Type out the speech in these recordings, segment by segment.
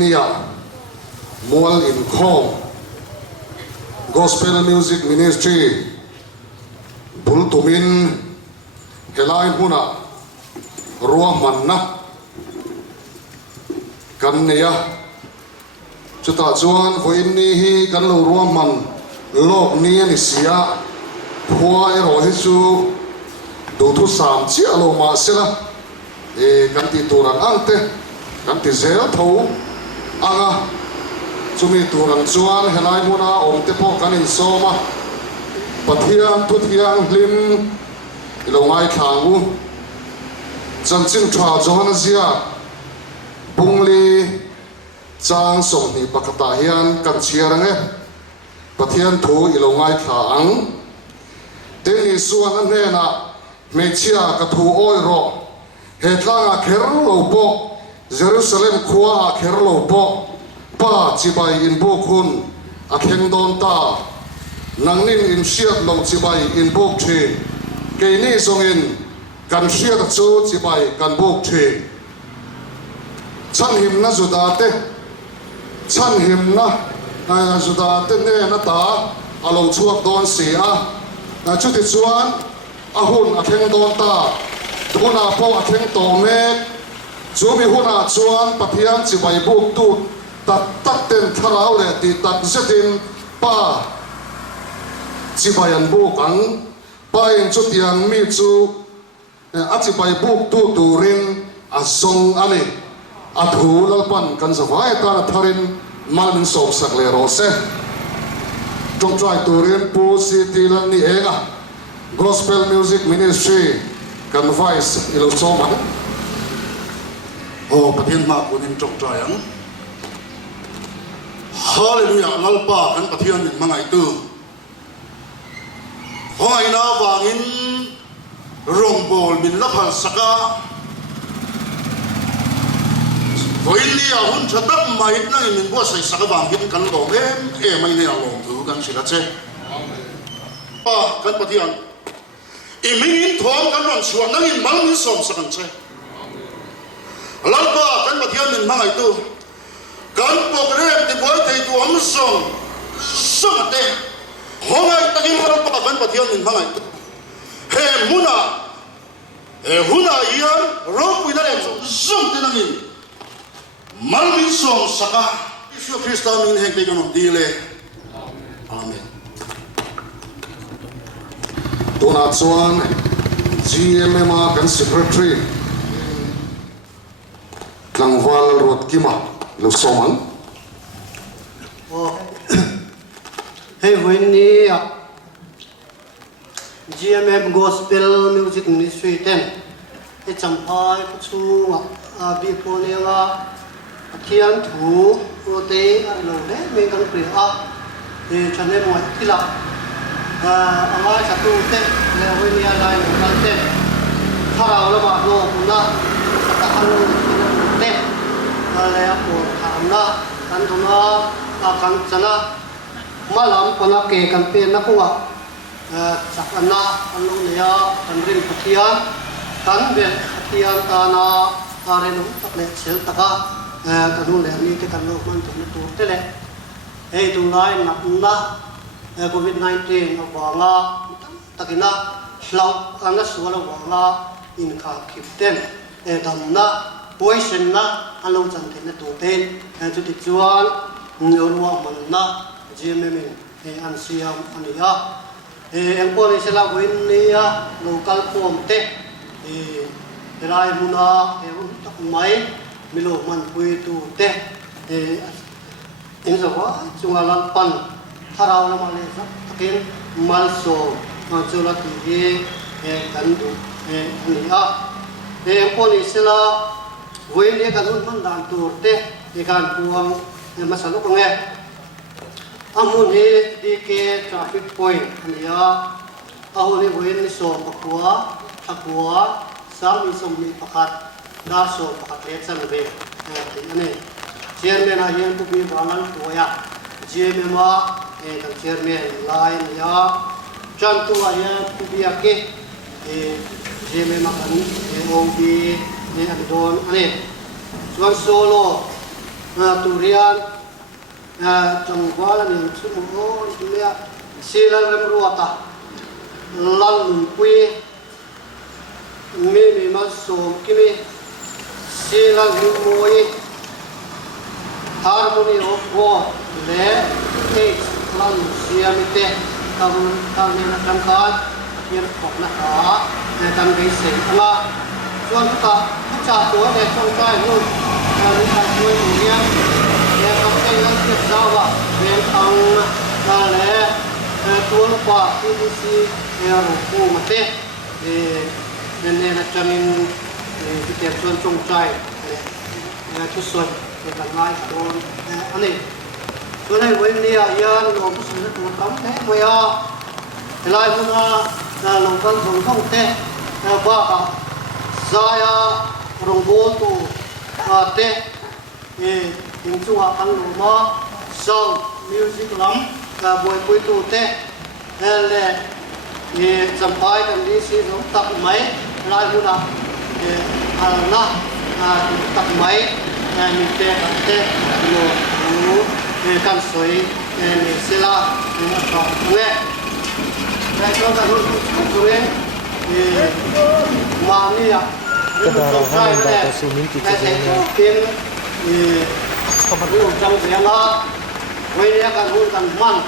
nia mual in khom gospel music ministry bultumin helai huna ruah manna kan neya chuta chuan voin ni hi kan lo ruah man lok ni ani sia khua ero hi chu do thu sam chi alo ma sela kan ti turan ante kan ti zel tho anga chumi turan chuan helai huna om te po kan in soma pathian tuthiang hlim lo ngai thangu chan ching tha johana zia bungli chang som ni pakata hian kan chiarange pathian thu ilo ngai tha ang teni suan an hena mechia ka thu oi ro he tlanga kher lo po Jerusalem khua a kher lo po pa chibai in bo khun a kheng don ta nangnin in siat long chibai in bok thi ke ni songin kan siat chu chibai kan bok thi chan him na zudate chan him na zudate ne na ta alo chuak don sia na chu ti chuan a hun a kheng don ta tuna po a kheng to me chu mi huna chuan pathian chibai bok tu tak tak ten tharau le ti tak zetin pa chibayan bok ang pain chu tiang mi chu a chibai bok tu turin a song ani a thu lalpan kan zawai ta tharin malin sok sak le ro se trong trai turin pu city lan ni enga gospel music ministry kan vice ilo soma o pathian ma kunin trong trai ang hallelujah lalpa kan pathian min mangai tu hoi na wangin rombol min laphal saka voin ni a hun thatak mai na min bo sai saka wangin kan lo mai ne alom tu kan sila che pa kan pathian imingin thom kan ron suan nangin malmin som sakan che lalpa kan pathian min mangai tu kan program ti boy thei tu am song samate hongai takin harap pa kan pathian min mangai tu he muna e huna ian ro puina le zum tinangin malmin song saka Yesu Kristus min hek te kono dile amen tuna chuan GMMA kan secretary tlangwal rot kima lo soman hey when ni GMM Gospel Music Ministry 10 e champai chu bi ponela thian thu o te lo le me kan pri a e chane mo tila ama satu te le when ni lai no kan te thara la ba no na ta kan te le ko thamna kan thona kan chana malam pona ke kan pe na ko sakana anu nia kanrin pathian kan be pathian kana arenu takle sel taka kanu le ni te kan lo man tu te le ei tu lai na covid 19 awanga takina hlau anga suala wanga in kha khipten damna poison na alo chan te na tu ten chu ti chuan ruwa man na GMM an siam ania ang po ni sila win niya local form te rai muna takmai milo man pui tu te in so wa chungalan pan tharaw na mali sa takin malso chula ti kan du ania ang po ni sila win niya kanun man dan tu te ikan puang masalo ko nge amun he dike traffic point ania ahuli win ni so pakwa thakwa sami somni pakat da so pakat le chan ve ane chairman a yen tu bi balan toya GMM a chairman line ya chan tu a yen tu bi ake GMM a kan OB ni an don ane chuan solo tu rian trong quá là niềm chút mồ mẹ xí là rem ruột lăn quy mi mà sôm kimi xí là mùi harmony of God le eight lan siamite tam ni na kamkan yer khop na ha tam gei se ala chuan ta cha to le chong kai nu ni ta chuan ni ya ya ka kai lan ti zawa vel ang na le tuan pa pdc ya ro ku mate ne na chamin ti te chuan chong chai ya chu son cái cần lai đồ anh ấy chỗ này với nia yên nó có sự rất là cấm thế với thì lai cũng là lòng văn dùng không thế và cả dài rồng bố tu thế thì tiếng trung học ăn đồ mà song music lắm là buổi cuối tu thế nên thì chăm phải cần đi xin giống tập mấy lai cũng là na tập mấy mình te nó căn suy mình sẽ là học nghe đây cho các bạn cùng nghe mà đi à cái đó là hai bạn có suy nghĩ cái gì tiếng các bạn cũng trong tiếng đó với những cái hôn cần man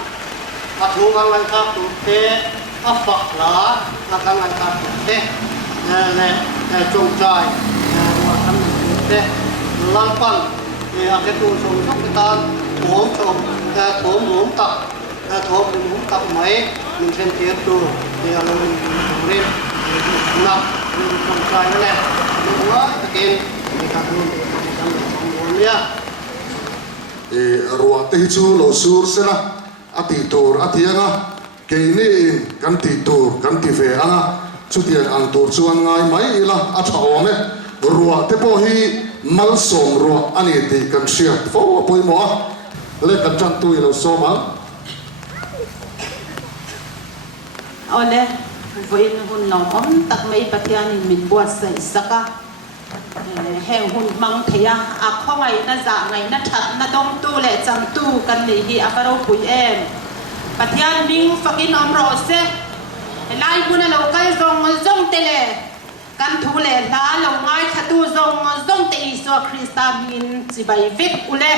thu ngang lại các tụ te phật lá các ngang lại các tụ te này trồng trái và thăm te lan pan thì cái tu sùng sốc cái tan muỗng trồng thổ muỗng tập mấy mình xem tiết tu thì là mình lên nặng mình trồng trái cái này mình quá cái thì các luôn muỗng nha ruộng tây chu lô sur xem na ati tur atianga cái này kan ti tur kan ti về anga chút tiền ăn tur chuan ngay mấy là thầu này ruộng thế bao hi mal som ruộng anh ấy thì cần siết phố bôi mỏ lên cần chăn tui là so mà ole với hun lòng tắc mấy bát yan mình buat say saka heng hun mang thea không ai na za ngày na thật na đông tu lệ chăm tu cần này hi akaro pui em bát yan mình fakin ro se lai buna lo kai zong tele kan thu le la lo ngai thatu zong te iso Krista min chi bai vek ule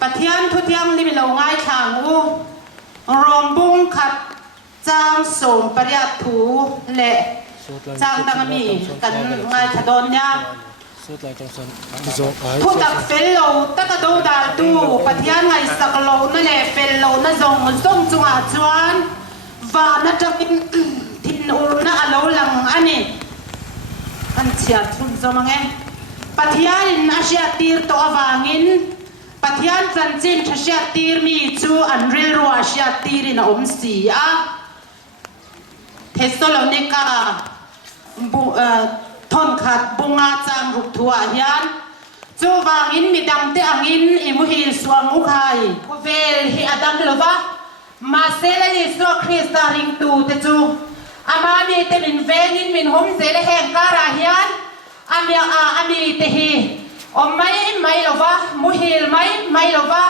pathian thu tiang ni lo ngai thang u rom bung khat chang som pariat thu le chang dang mi kan ngai thadon nya thu tak fel lo tak do dal tu pathian ngai sak lo na le fel lo na zong chunga chuan và na takin tin na alo lang ani an chia thun zomange pathian asia tir to awangin pathian chanchin thasya tir mi chu an ril ro asia tir in om si a Thessalonica thon khat bunga chang ruk thua hian chu wangin midang te angin imuhil suang ukhai vel hi adang lova ma sela Yesu Krista ring tu te chu ama mi te min venin min hom zele heng kara hian ami te hi mai lova muhil mai lova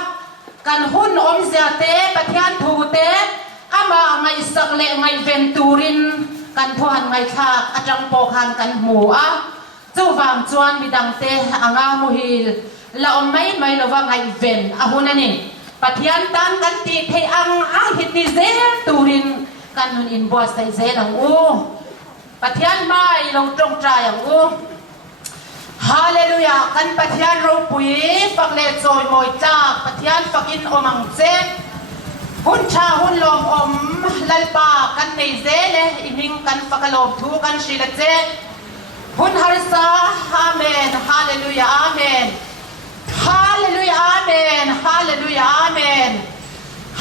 kan hun zia te pathian thu te ama ngai sak le ngai venturin kan thuan ngai thak atang po khan kan mu a chu wang chuan midang te anga muhil la mai lova ngai ven a hunani pathian tan kan ti thei ang hit ni zel turin kan hun in bo sai zel ang u pathian mai lo trong trai ang u hallelujah kan pathian ro pui fakle choi moi cha pathian fakin omang che hun cha hun lom om lalpa kan nei zele iming kan fakalom thu kan shila che hun harsa amen hallelujah amen hallelujah amen hallelujah amen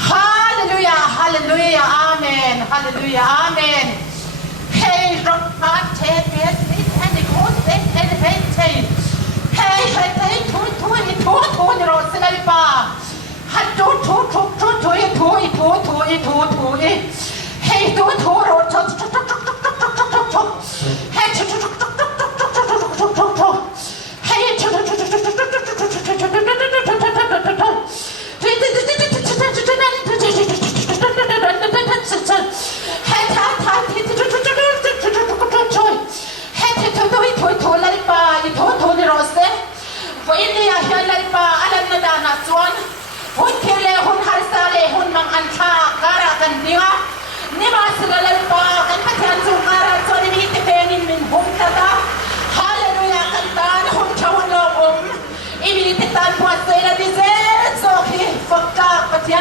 hallelujah hallelujah amen hallelujah amen hey rock heart take it and the good thing and the hey hey thu ni ro selal pa hat thu hey thu ro hey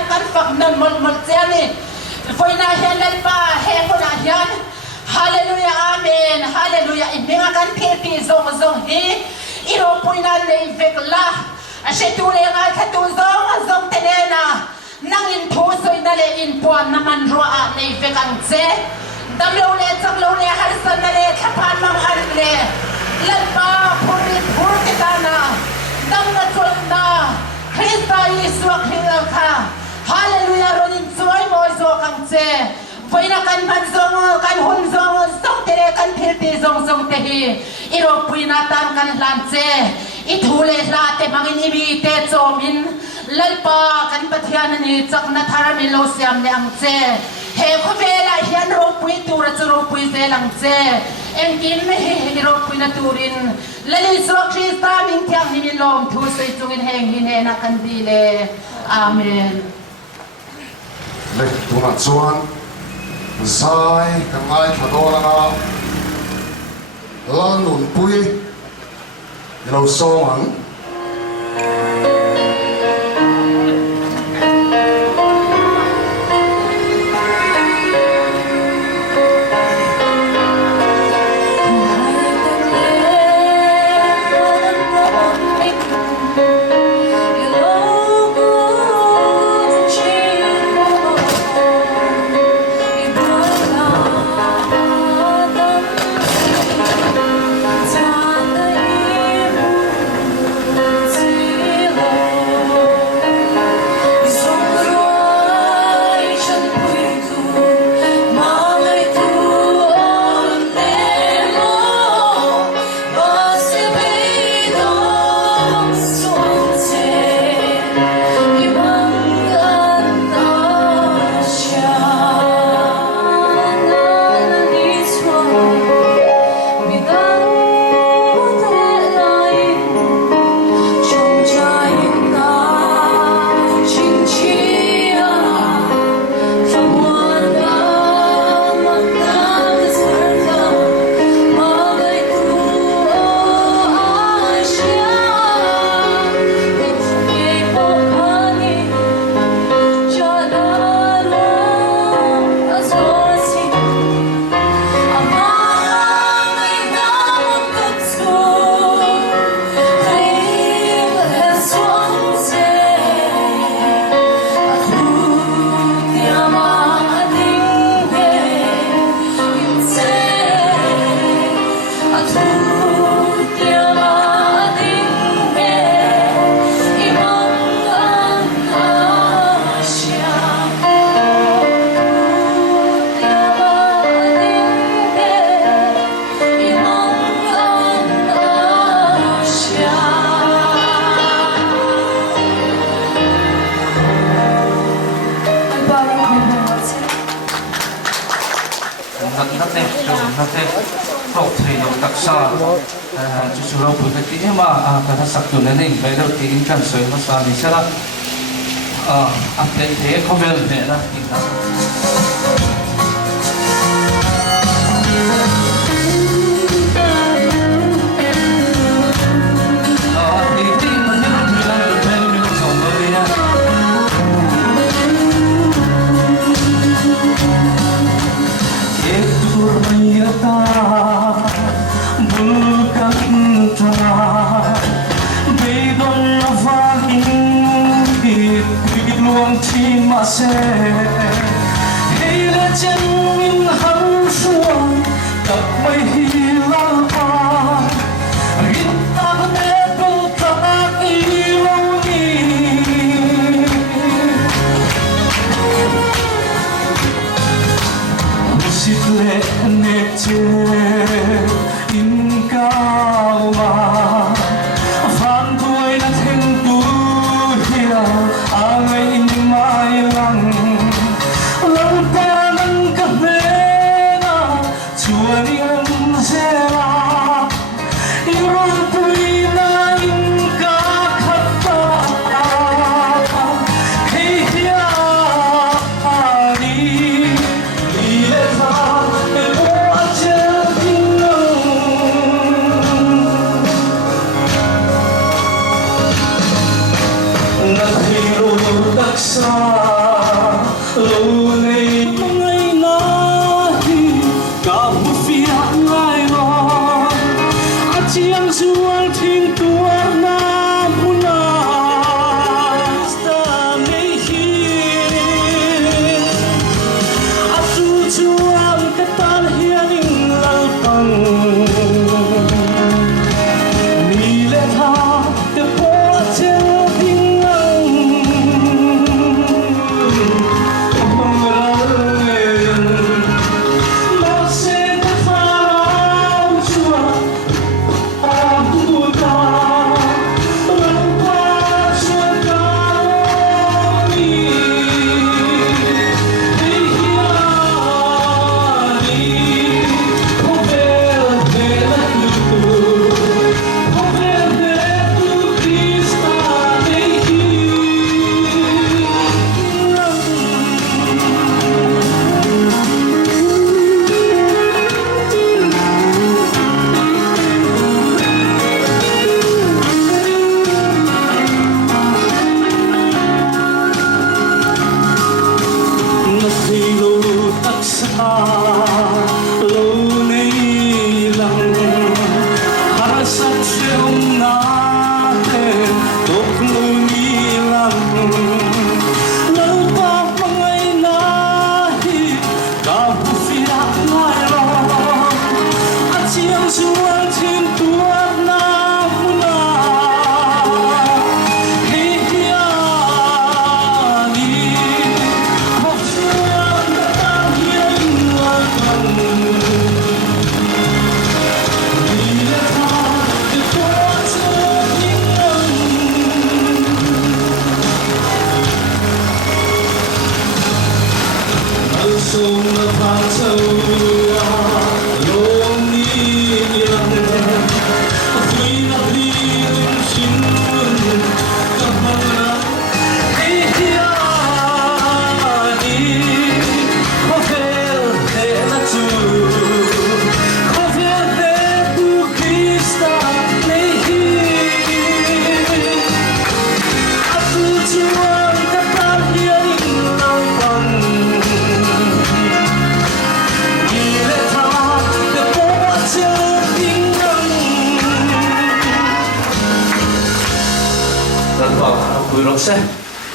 kan fak nan mol chani foi na hian lan pa he ko na hian hallelujah amen hallelujah inga kan pheti zong hi iro puina nei vekla ashe tu le nga thatu zong tenena nang in thu soi na le in puan na man ro a nei vekang che dam lo le chang lo le har san na le thapan mang an le lan pa phur ke dana dam na chol na Krista Yesu khila kha hallelujah ronin choi moi zo kang che voina kan ban zong kan hun zong song tere kan phirti zong te hi iro puina tam kan lam che I thule la te mangin ibi te chomin lalpa kan pathian ni chakna tharami lo siam le ang che he khovela hian ro pui tur chu ro pui ze lang che engin me he ro pui na turin lali so Krista min thiam ni lom thu sei chungin heng hi ne na kan bi le amen le tuna chuan zai kan ngai thadora na lanun pui lo song chú lâu bùi cái tí mà cái thằng sắc tuần này về đâu thì in cần sới nó sao thì sẽ là thế không về được nữa in đó sẽ hay là chân mình hăng xuống tập mây la pa kita betul tak iluni musit le neche in cao mà phan tuổi đã thành tu hiểu ai in mai lăng lăng ta nâng cặp bên chúa đi ăn xe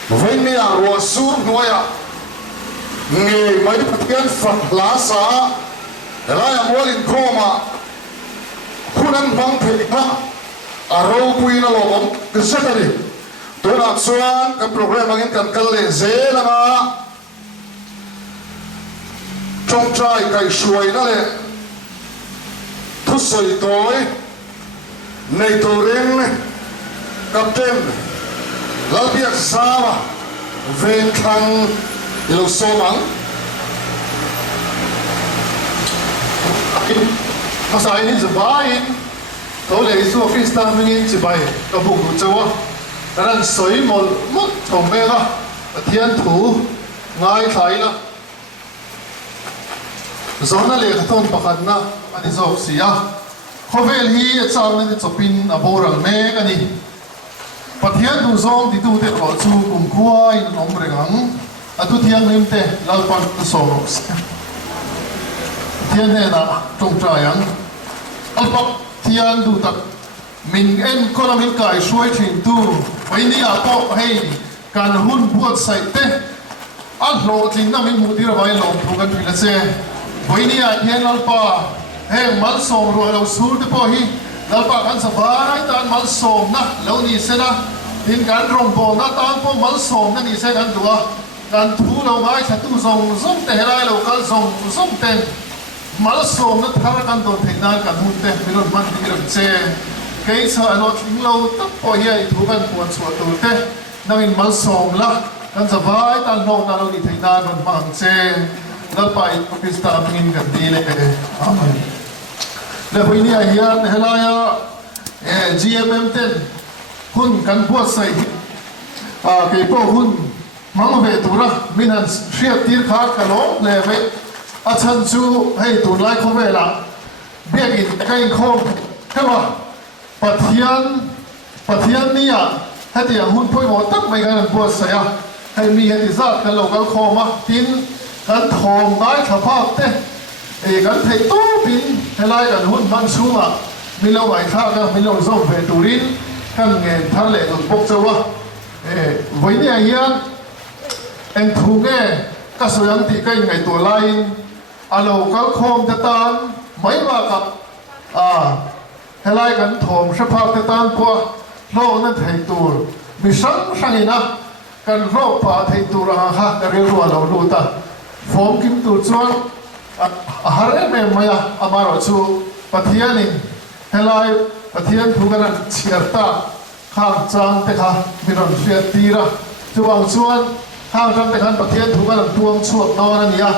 với nia rùa xuống nuôi à nghề mấy thiên phật lá xá lại mua linh khô mà khuนั้นvắng thì ha à râu quy nó lồng cái gì đấy tôi làm xuân cái program anh cần cần lệ dễ là mà trong trai cái suối nó lệ thút sợi tối này tôi đến captain lão biết sao mà về thằng yêu sâu mắng mà sai ní chỉ bài tôi lấy số Christian mình chỉ bài cái bụng của cháu cái này sấy một thùng mẹ đó thiên thủ ngay thấy đó rồi nó lấy cái thôn bạc hạt na anh đi dọc xí à có vẻ hi cháu nên chụp pin ở bầu răng mẹ cái này But here do zong di tu te ro chu kum khuai nom rengang atu thiang nim te lalpan tu so thian ne na trong trayang alpak thian du tak min en kona min kai suai thin tu pai ni a to hei kan hun buat sai te al lo thin na min mu dir vai lom thu kan phila se pai ni a hian alpa he mal som ro lo sur te po hi lalpa kan sa vai tan mal som na lo ni se na tin kan rong bo na tan po mal som na ni se kan tua kan thu lo mai sa tu song song te lai lo kal song song ten mal som na thar kan to the na kan hun te milon man ti ram che ke sa ano thing lo tak po hi ai thu kan puan so tu te nang in mal som la kan sa vai tan no na lo ni the na man mang che dal pai pakistan ngin kan di le amen le poi ni a hian helaya GMM 10 hun kan buat sai ke po hun mang ve tura minan shia tir kha kalo le ve a chan chu hei tur lai kho ve la biak in kai kho kama pathian nia hati ang hun poi mo tak mai kan buat sai a hei mi heti zat kan lo kal kho ma tin kan thom ngai tha phak te kan thei to pin helai kan hun man chu ma mi lo mai kha ka mi lo zong ve turin kan nghe thằng lệ tụt bốc châu á, với nhà hiền em thu nghe các số anh thì cái ngày tuổi lai, alo các khom tết tan mấy ba cặp hay laiกันthom sắp phát tết tan qua lo nên thầy tuổi bị sáng sáng inaกันlo pa thầy tuổi ha cái điều lo lo ta form kim tuổi chuan har em maya amaro chu pathiani hay lai pathian thuกันchiar taข้างจางแต่ค่ะมีรอนเสียตีระจะวางส่วนข้างจางแต่ค่ะประเทศถูกกันตวงสวดนอนนี่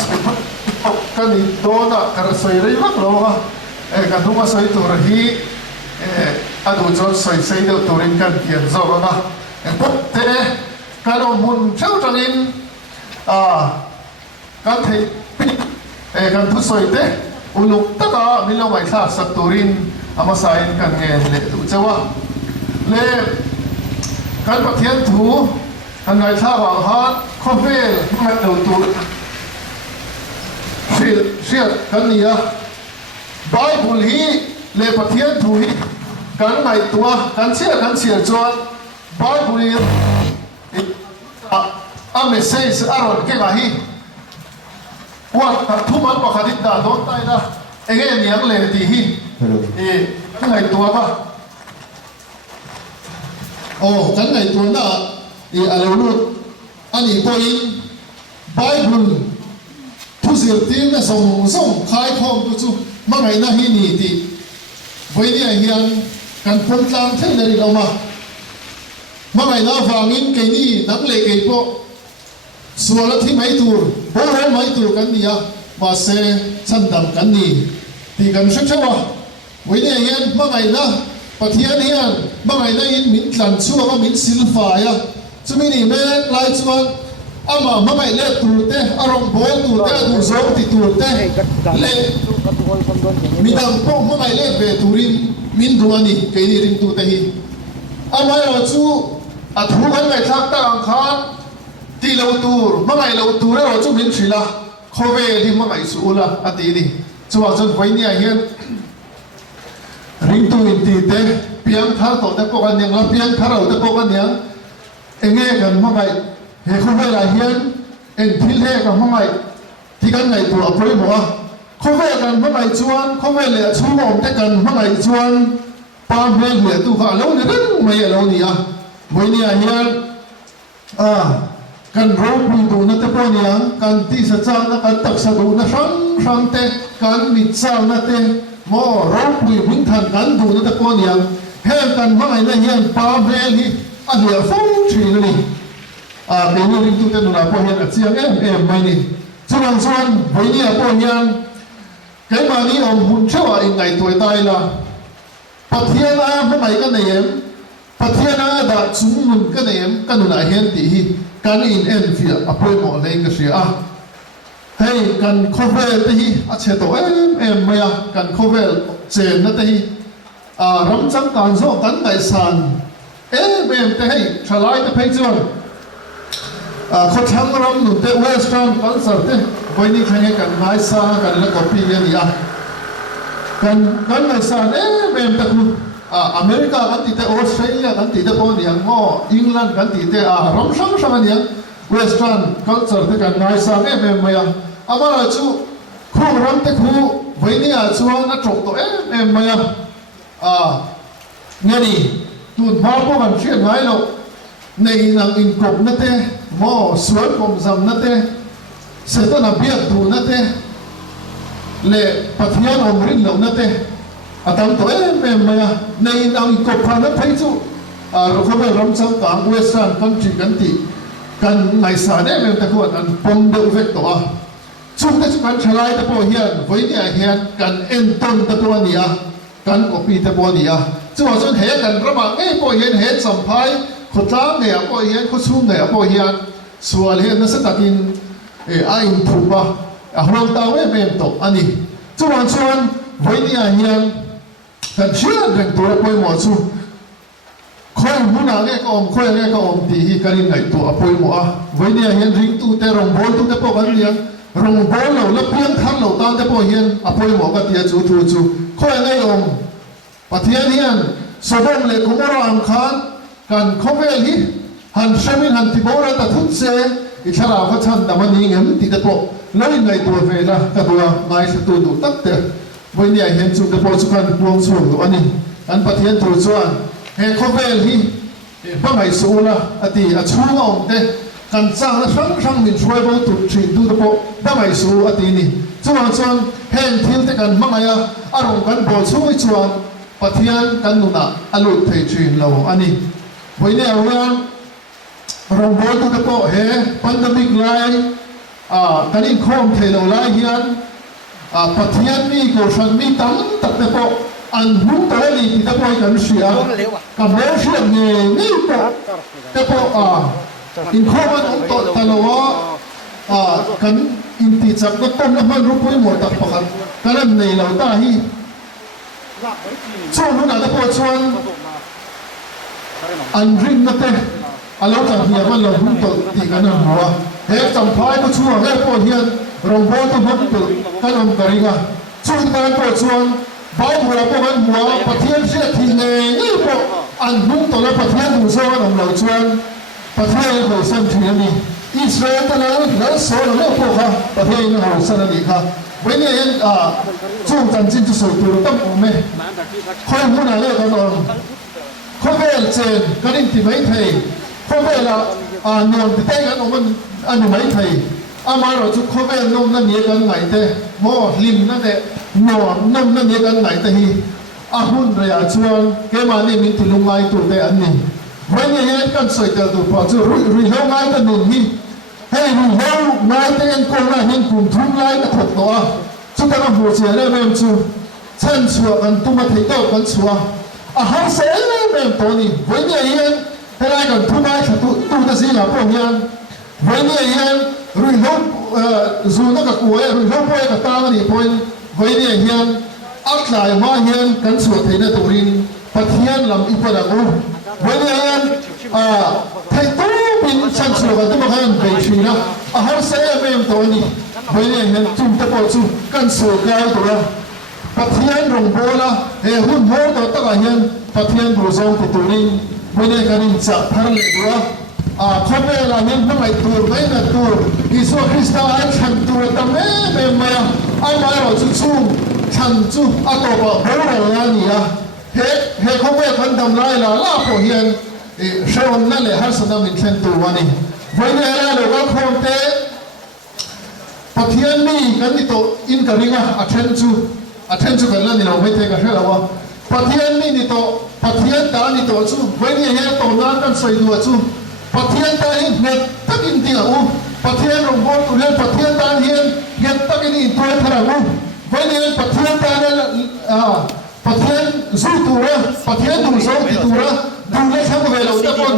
สกุลกันนี่โดนกันสวยเลยมั้งเรากันทุกมาสวยตัวนี้ดูจนสวยเดียวตัวนี้กันเกี่ยนโซลนะปุ๊บเตะกันเอามุนเช่าจังอินกันเทกันทุกสวยเตะอุลุกตะกามิลวัยท่าสัตตุรินอามาสายกันเงินเลยตัวเจ้าเล่กันประเทศถูกันไงท่าหวังฮาร์ดคอฟเฟ่ไม่ดูตัวเสียกันนี่อะไบเบิลฮีเล่ประเทศถูกันไงตัวกันเสียจวนไบเบิลฮีเมสเซจอารอนเก่งอะฮีว่าทุกมันประคัดิดาโดนไตนะเอ็งเนี่ยยังเลยดีฮีไงตัวป่ะโอ้กันไงตัวน่ะอะไรรู้อันนี้พออินไบเบิลผู้เสียทีมเนี่ยส่งขายของตัวจู่มาไงน่ะฮีนี่ดีวันนี้เฮียนกันพ้นกลางเท่านั้นเรามาไงน่ะฟังอินแค่นี้นักเลงไอ้พวก ส่วนที่ไม่ตูโบราณไม่ตูกันเนี่ยมาเสชันดำกันนี่ที่กันชักชัววันนี้เห็นเมื่อไงนะปะเทียนเห็นเมื่อไงนะอินมินหลันชัวว่ามินสิลฟ้าอ่ะจะมีนี่แม่ลายชวนอามาเมื่อไงเล่ตูเตะอารมณ์โบตูเตะดูโซติตูเตะเล่มีดำพงเมื่อไงเล่เบตูริมมินดวนี่เกยริมตูเตะอามาเราชูอัฐูกันไปทักตาอังคารที่เราตูเมื่อไงเราตูเราชูมินชิละเขาเวที่เมื่อไงสู้ละอันนี้ดิชัวจนไว้เนี่ยเห็นริมตูอินตีเตะเพียงท่าต่อเตะพวกกันยังละเพียงท่าเราเตะพวกกันยังเองเองกันเมื่อไงเฮ้เขาเวลาเห็นเองพิลเฮกันเมื่อไงที่กันไงตัวพริมวะเขาเวกันเมื่อไงชวนเขาเวเลยชูมองเตะกันเมื่อไงชวนปามเวเลยตัวเขาเราเนี่ยไม่เราเนี่ยไว้เนี่ยเห็นกันร้องเพลงดูนัตพอนี่กันที่สัจจานะกันตักสะดูนะช่างเตะกันมิดสาวนะเตะมอร้องเพลงวิ่งทันกันดูนัตพอนี่เห็นกันว่าไงนะเห็นป้าเบลีอันเดียวฟุ้งชีนี่เดี๋ยวนี้ริมตัวเตนุนาพอเห็นอัดเสียงไม่นี่ส่วนไว้เนี่ยพอเห็นแกมานี่อมหุ่นเชื่อว่ายังไงตัวตายละปัทเทียนะเมื่อไหร่กันเนี่ยปัทเทียนะดัดสุ่มมุนกันเนี่ยกันนุนาเห็นตีกันอินเอ็นฟิลอภัยหมดเลยก็เสียเฮ้ยกันโคเวลตีอาเชโตไม่อะกันโคเวลเจนนั่นตีรำจังการโซกันไงสันไม่แต่ให้ฉลาดแต่เพียงจวนเขาทำรำหนุนแต่เวสต์แฮมคอนเสิร์ตวันนี้ใครกันไงซากันแล้วก็ปีนี้กันไงสันไม่แต่คุณอเมริกากันติดแต่ออสเตรเลียกันติดแต่พวกนี้ง้ออังกฤษกันติดแต่รำช่างเนี่ยเวสต์แฮมคอนเสิร์ตกันไงสันไม่อามาเราชูคู่รำแต่คู่วันนี้ชวนนักจบตัวไม่เนี่ยนี่ตุนมาพวกกันเชื่อไงเราในนางอินกบนั่นเองหม้อสวนกบจำนั่นเองเสด็จนับเบียดดูนั่นเองเล่ปัทยานอมรินเหล่านั่นเองอาตามตัวไม่ในนางอินกบพานั้นไปจู่เราเข้าไปรำสังกังเวสต์กันจีกันตีกันในสารไม่แต่คนนั้นปมเดือดเวกตัวช่วงที่กันฉลายตะโพเฮียนวันนี้เฮียนกันเอ็นต้นตะตัวนี้กันกบีตะโพนี้จู่จนเห็นกันระหว่างพอเฮียนเห็นสัมภาระคนจ้างเนี่ยพอเฮียนคนชุ่มเนี่ยพอเฮียนส่วนเฮียนนั่นสตักินอินทูบะเราตาเว้ไม่ตกอันนี้จู่วันวันนี้เฮียนกันเชื่อเรื่องตัวพอหมดจู่คอยมุนาเงี้ยก็คอยเงี้ยก็ตีฮีกันยังไงตัวพอหมดวันนี้เฮียนริงตัวแต่รองบอลตัวแต่พอกันเนี่ยรองบอลเราแล้วเพียงทันเราตามแต่พอเฮียนพอหมดก็ตีจู่คอยเงี้ยปะเทียนเฮียนสมองเล็กของเราอังคารกันเขาเวลีหันเชมินหันที่บอกเราตัดทุนเสียอิสระเขาชันแต่วันนี้เงี้ยติดตัวแล้วยังไงตัวเวล่ะก็ตัวนายสตูดูตั้งแต่วันนี้เห็นจุดเดปอสุกันพวงสูงตัวนี้อันปะเทียนตัวส่วนเฮ้เขาเวลีเมื่อไงสู้ละอดีตช่วงองเดกันสร้างและช่างมินช่วยเราตุดชินดูเดปอเมื่อไงสู้อดีตนี้ส่วนเห็นทิ้งแต่กันเมื่อไงอารมณ์กันบอลช่วยส่วนปะเทียนกันนุนะอลุเทชินเราอันนี้วันนี้เราบอกตัวเปล่าเฮ้พันธมิตรไล่กันอินคอมเทโลไล่เฮียนปะเทียนมีโกชันมีตั้งตัดเปล่าอันหุ่นตัวนี้ที่เปล่ากันเสียกับเรื่องเสียเงี้ยนี่เปล่าอินคอมมันตัวตลอดกันอินติจับก็ต้นน้ำมันรูปไม่หมดตัดปากกันในเราตาฮีช่วงนู้นอาจจะปวดชวนอันริมนั่นเองอาเราจะเฮียมันเราหุ่นตัวตีกันหัวเฮ้จำพายก็ช่วงเฮ้ปวดเฮียนรองบอลตัวหุ่นตัวกันอมกริงช่วงการปวดชวนบ้าหัวพวกมันหัวปะเทียนเสียทีเงี้ยนี่พวกอันหุ่นตัวแล้วปะเทียนหูโซ่อมเราชวนปะเทียนหูเส้นทีนี้อิสราเอลตะนั้นแล้วโซ่เราพวกเขาปะเทียนหูเส้นนี้ค่ะวันนี้ช่วงจันทร์จิ้งจะสูบตัวตั้งผมไหมคอยหุ่นอะไรกันอ่ะเขาเวลเจนกันอินที่ไม่ไทยเขาเวลนอนที่เต้กันมันอันนี้ไม่ไทยอามาเราจุเขาเวลนมนั่นเยกันไหนเต้หม้อลิมนั่นเต้นอนนมนั่นเยกันไหนเต้ฮีหุ่นเรียชวนแกมานี่มีที่ลงไม้ตัวเต้อันนี้วันนี้เห็นกันสวยเตอร์ตัวพอจะรุ่ยลงไม้กันนุ่นฮีเฮ้ ให้รู้แล้วนายเต็งคนละหินกลุ่มทุ่งไล่กระถกตัวชุดที่มันหัวเสียเลยแม่จูเช่นชัวกันตุ้มมาถึงเต้ากันชัวหาเสียเลยแม่ตัวนี้วันนี้ยังให้ไล่กันทุ่งไล่ขัดตู้ตะซีกับพวกยังวันนี้ยังรุ่ยลบซูนักกับกูรุ่ยลบไปกับตากันอีกคนวันนี้ยังอักลายมายังกันชัวที่นั่นตัวนี้พัทยันลำอีกประกูวันนี้ยังไทยตู้บินชั้นชัวกันตุ้มกันไปชีนะหาเสียแม่ตัวนี้วันนี้ยังจุ่มตะโพจูกันชัวกันตัวพัทยันรงโบล่าหุ่นโบตัวตะกันยังพัทยันรู้จักตัวนี้วันนี้กันจับพันเลยตัวคนเวลาเนี่ยไม่ตัวไม่นะตัวอิสุคริสต์ไอ้ฉันตัวแต่ไม่เป็นมาไอ้มาเราจู่ฉันจู่อัตโตบะโบราณนี่อ่ะเฮ้คนเวลาคนทำไรล่ะล่าพวกเฮียนเชื่อวันนั้นเลยฮัสนามินเซนตัววันนี้วันนี้เราก็คงเตะพัทยันนี่กันนี่ตัวอินกันนี่อ่ะอัตเทนจูกันแล้วนี่เราไม่เตะกันใช่หรอวะพัทยันนี่ตัวพัทยันตานี่ตัวจู่วันนี้เฮียตัวนั้นกันใส่ตัวจู่พัทยันตาเห็นเน็ตตักอินที่อ่ะพัทยันรงบอลตัวเล่นพัทยันตาเห็นตักอินตัวเท่าไหร่วันนี้พัทยันตาเนี่ยพัทยันสู้ตัวพัทยันดูสู้ที่ตัวดูเล่นทั้งเวลาแต่คน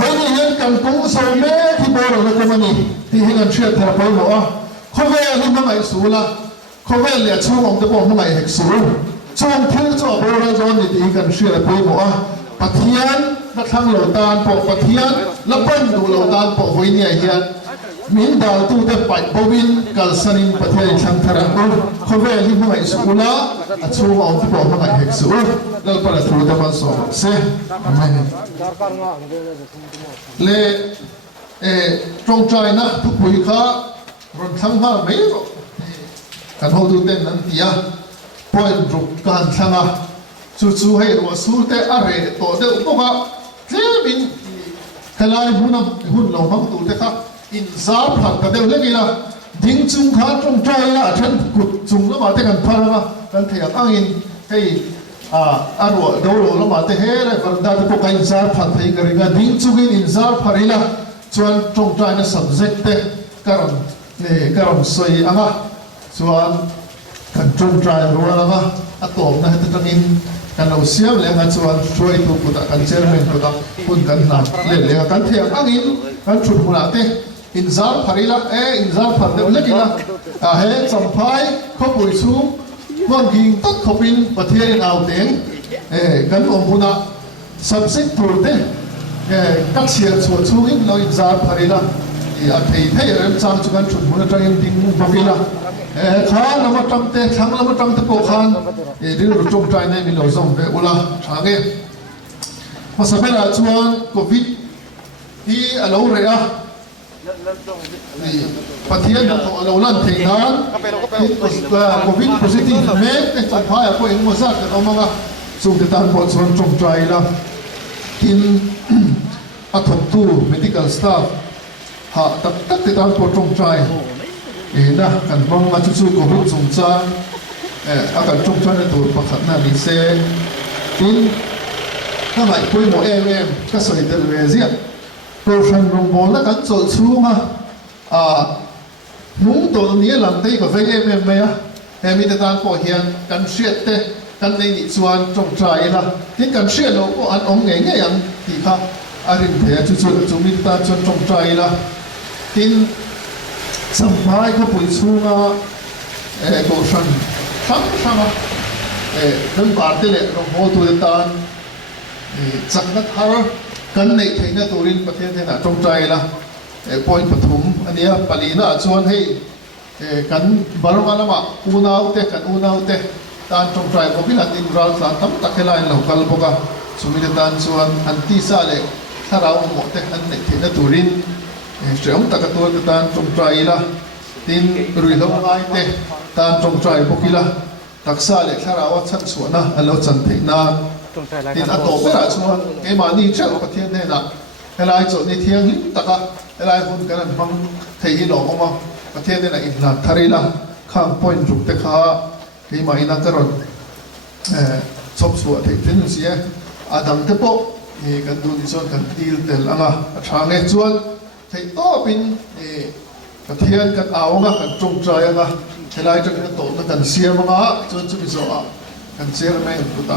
วันนี้เห็นกันกุ้งสาวเมฆที่บอลเราก็มันนี่ที่เห็นกันเชื่อเท่าไหร่บอกว่าเขาเวลาที่มันไม่สู้ละเขาเวลาช่วงที่บอกมันไม่เห็นสู้ช่วงที่จะบอลเราจะนี่ที่เห็นกันเชื่อเท่าไหร่บอกว่าพัทยันนักทางเหล่าตาลปอกพัทยันแล้วปั้นดูเหล่าตาลปอกวันนี้เฮียมินดาวตู้เด็กไปบวินกัลสันินพัทยันช่างทารังกูเขาเวลี่มันไม่สู้ละช่วงเอาที่บอกมันไม่เห็นสู้แล้วประตูจะมาสอบเสียเล่ตรงใจนะทุกผู้ข้ารอนทั้งห้าไม่รู้กันหัวดูเต้นนั่นที่อ่ะพอยรุกการช่างอ่ะจู่ๆให้รู้สู้แต่อะไรตัวเด็กก็ว่าเจ้าบินทลายหุ่นเราบังตัวเด็กค่ะอินซาร์ผัดกันเดี๋ยวเล็กละดิ้งจุงขาตรงใจละฉันกุดจุงแล้วมาเตะกันพารากันเถียงอ้างอินให้อารมณ์ดูแล้วมาเตะเฮ้ยเลยวันนั้นพวกอินซาร์ผัดให้กันกันดิ้งจุงอินซาร์ผัดละชวนตรงใจใน subject เตะการสวยอ่ะชวนกันตรงใจรู้แล้วอ่ะอัตโตนะที่ตรงนี้กันเราเสียเลยกันชวนช่วยตัวผู้ตัดกันเชื่อเรื่องตัวคุณกันหนักเลยกันเถียงอ้างอินกันชุดมุนาเตะอินซาร์พาริละอินซาร์พาเดวเล็กละเฮ้จำพายเขาปุยซูวันกิงตัดเขาเป็นประเทศเอาเต็งกันองพุนาสับสิตัวเตะกัดเสียส่วนซูอินเราอินซาร์พาริละอาทิตย์ให้เริ่มจำจุกันชุดมุนาใจยังดิ้งบกิละข้าเรามาจำเตะช่างเรามาจำเตะโปขันเรื่องจงใจในมิโลซงเปอุลาช่างมาสมัยชวนโควิดที่เราเรียพัทยันเราลั่นเถียงนั้นโควิดโพซิทีฟเมฆแต่จำพายพวกเอ็งมาซักแต่เรามาส่งแต่ตามบทสวดจงใจละกินอัฐตู้ medical staff หาตัดแต่ตามบทจงใจนะกันมองมาจู่ๆโควิดสงสารอาการจงใจในตัวประคับหน้าดิเซกินถ้าไม่คุยโมก็สวยเดลเวเซียโปรชันรงบอลแล้วกันโจทย์ชูมามุ้งตัวนี้หลังตีกับเฟย์ไหมอ่ะมีแต่ตามพอเฮียนกันเชียดเตะกันในนิสวนจงใจละที่กันเชียดเราก็อันองเงี้ยอย่างที่ครับอารินเทียจู่ๆมีแต่ตามจงใจละที่สมัยเขาปุยชูมาโปรชันช่างนั่นบาดเลยเราโหตัวตานจังนัดฮาร์กันในเทงตัวรินประเทศไทยน่ะจงใจละปอยปฐมอันนี้ปลีน่ะชวนให้กันบารมาละมาอูนาวเตกันอูนาวเตตานจงใจพวกพิลันอินรัลสานทำตะเคียนเราคัลปกะสมิตานชวนอันที่ซาเลถ้าเราหมดเตกันในเทงตัวรินเสียงตะกตัวตานจงใจละทินรุยลงไอเตตานจงใจพวกพิลันตักซาเลถ้าเราชั้นสวนนะเราจันทินาทินอัตโตเวลาชวนเอมานี่เจ้าประเทศเนี่ยนะเวลาจดในเทียงหิตะกะเวลาคนกันมังเทียนหลอกมาประเทศเนี่ยนะอินนาทาริละข้างปอยจุกเตะขาที่มาอินักกรอนชอบสวดที่เป็นเสียอาดัมเตปกันดูดิส่วนกันดีลเตลอ่ะช่างเอชวน thầy to pin cái thiên cái áo nga cái trung trai nga thế lại cho cái tổ nó cần xia mà ngã cho chú bị rõ cần xia cái này cũng ta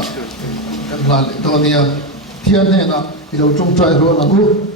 cần làm đó nia thiên này na thì đầu trung trai rồi là ngu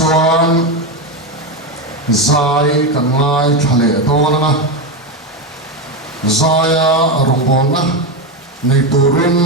Chuan zai kan ngai thale to na zaya rongbon na nei turin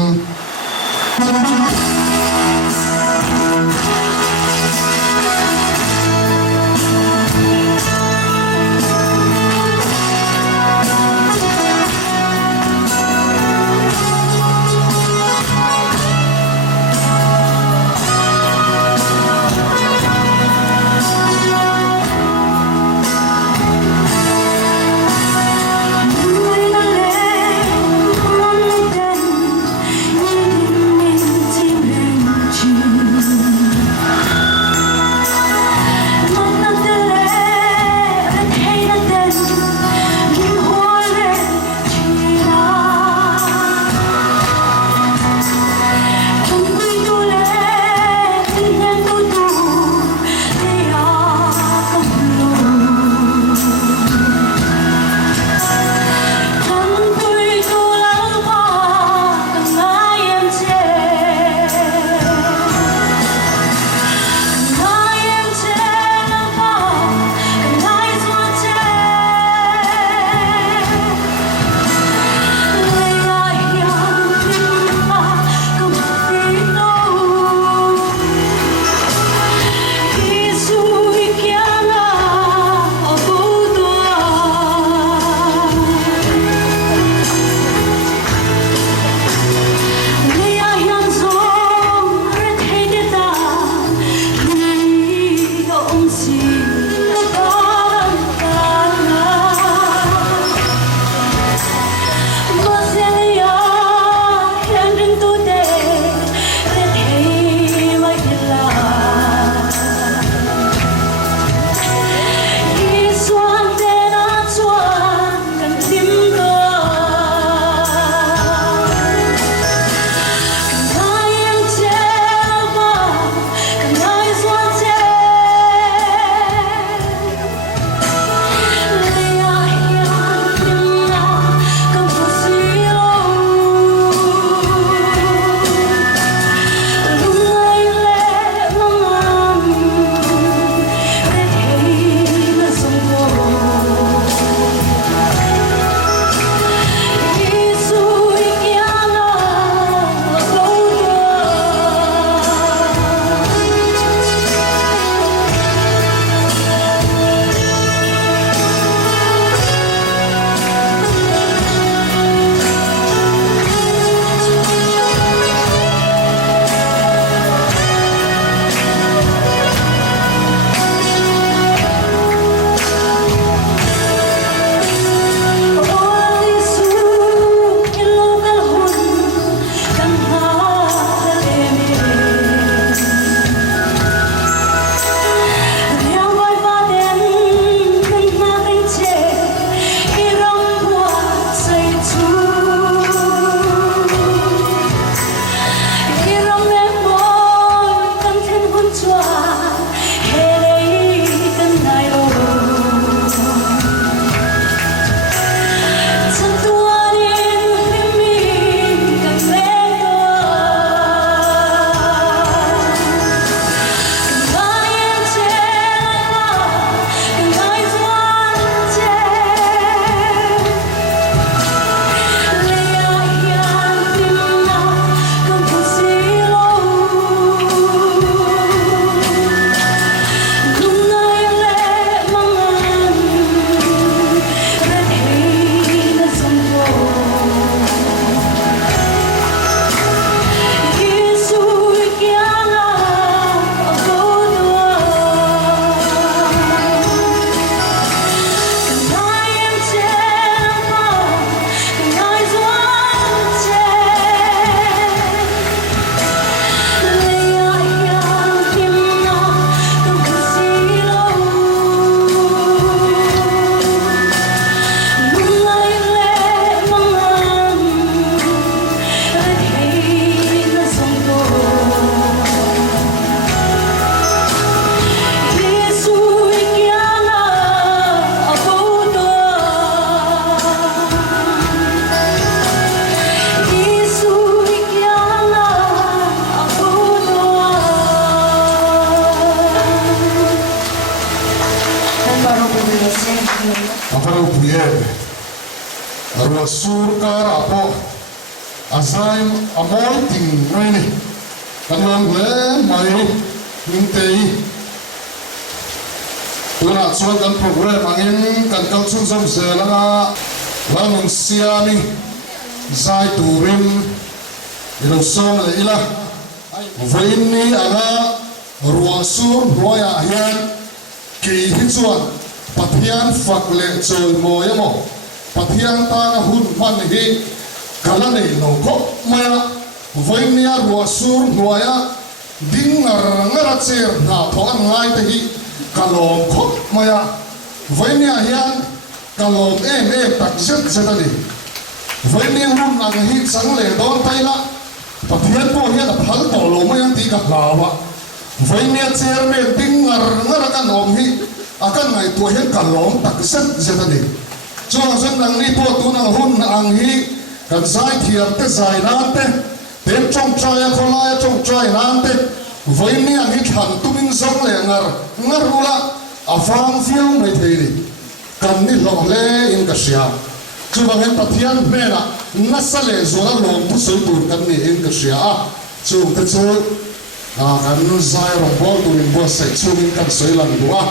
Aparo puye. Arwa surkar apo. Asaim amol ting noini. Kanang le mai nintei. Tuna chuan kan program angin kan kalchun sam selanga langon siami zai turin ilo som le ila voini anga ruasur roya hian ki hi chuan pathian fakle choi moyamo pathian ta hun man hi kalani no ko maya voini ruasur roya dingar ngaracher na thon ngai te hi kalom khop maya voinia hian kalom em tak zetani voinia hun ang hi sang le don taila pathian po hian a phal to lo mayan ti ka lawa voinia chairman dingar kan om hi akan ngai to hian kalom tak zetani chuang san ang ni po tu nang hun ang hi kan sai thiam te sai na te tem chong chaya kholaya chong chai na te voinia hi thang tumin sang le ngarula afang fiang mai theini kan ni lo le in ka sia chuang hen pathian mena nasale zora lom tu soi tur kan ni in ka sia chu te chu kan zai ro bol tu in bo sai chu in kan soi lan duwa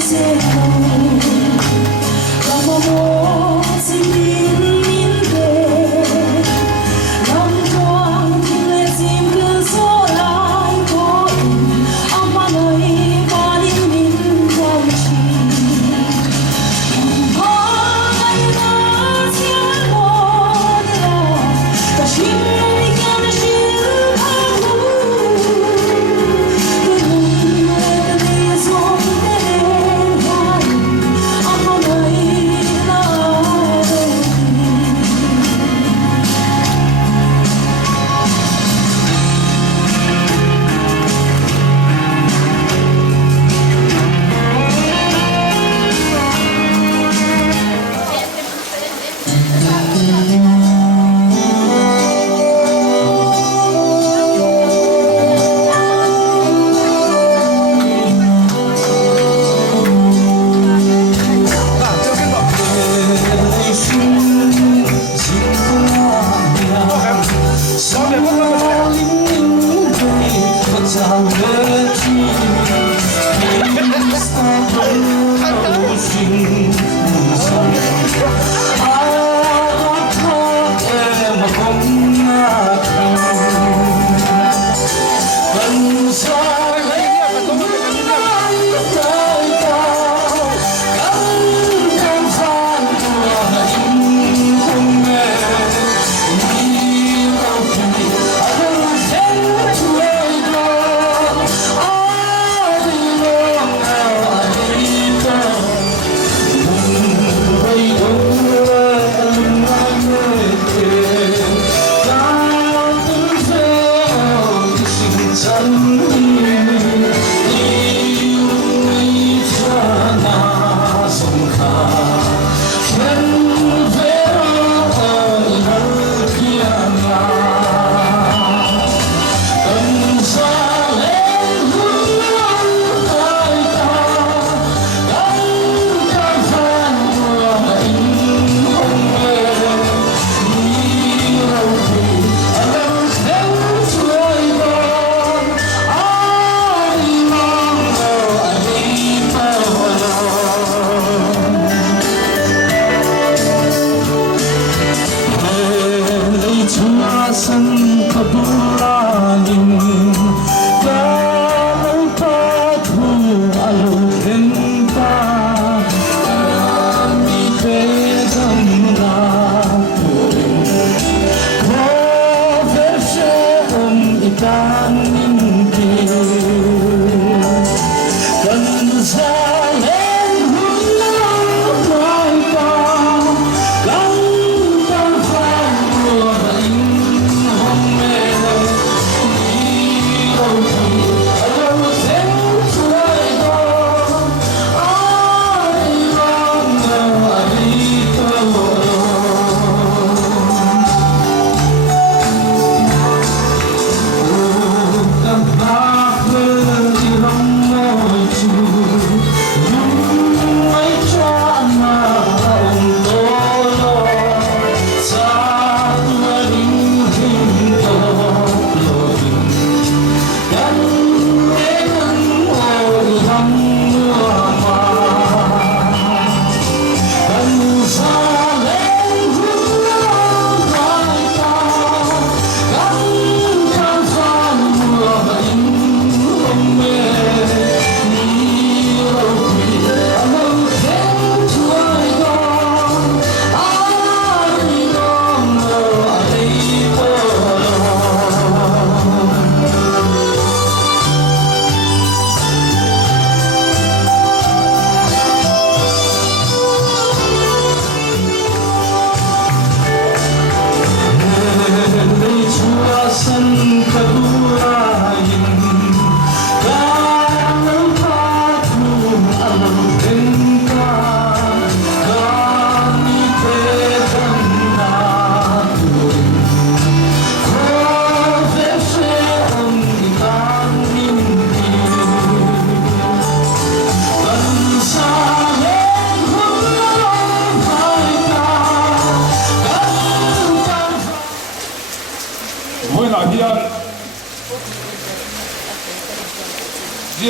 Say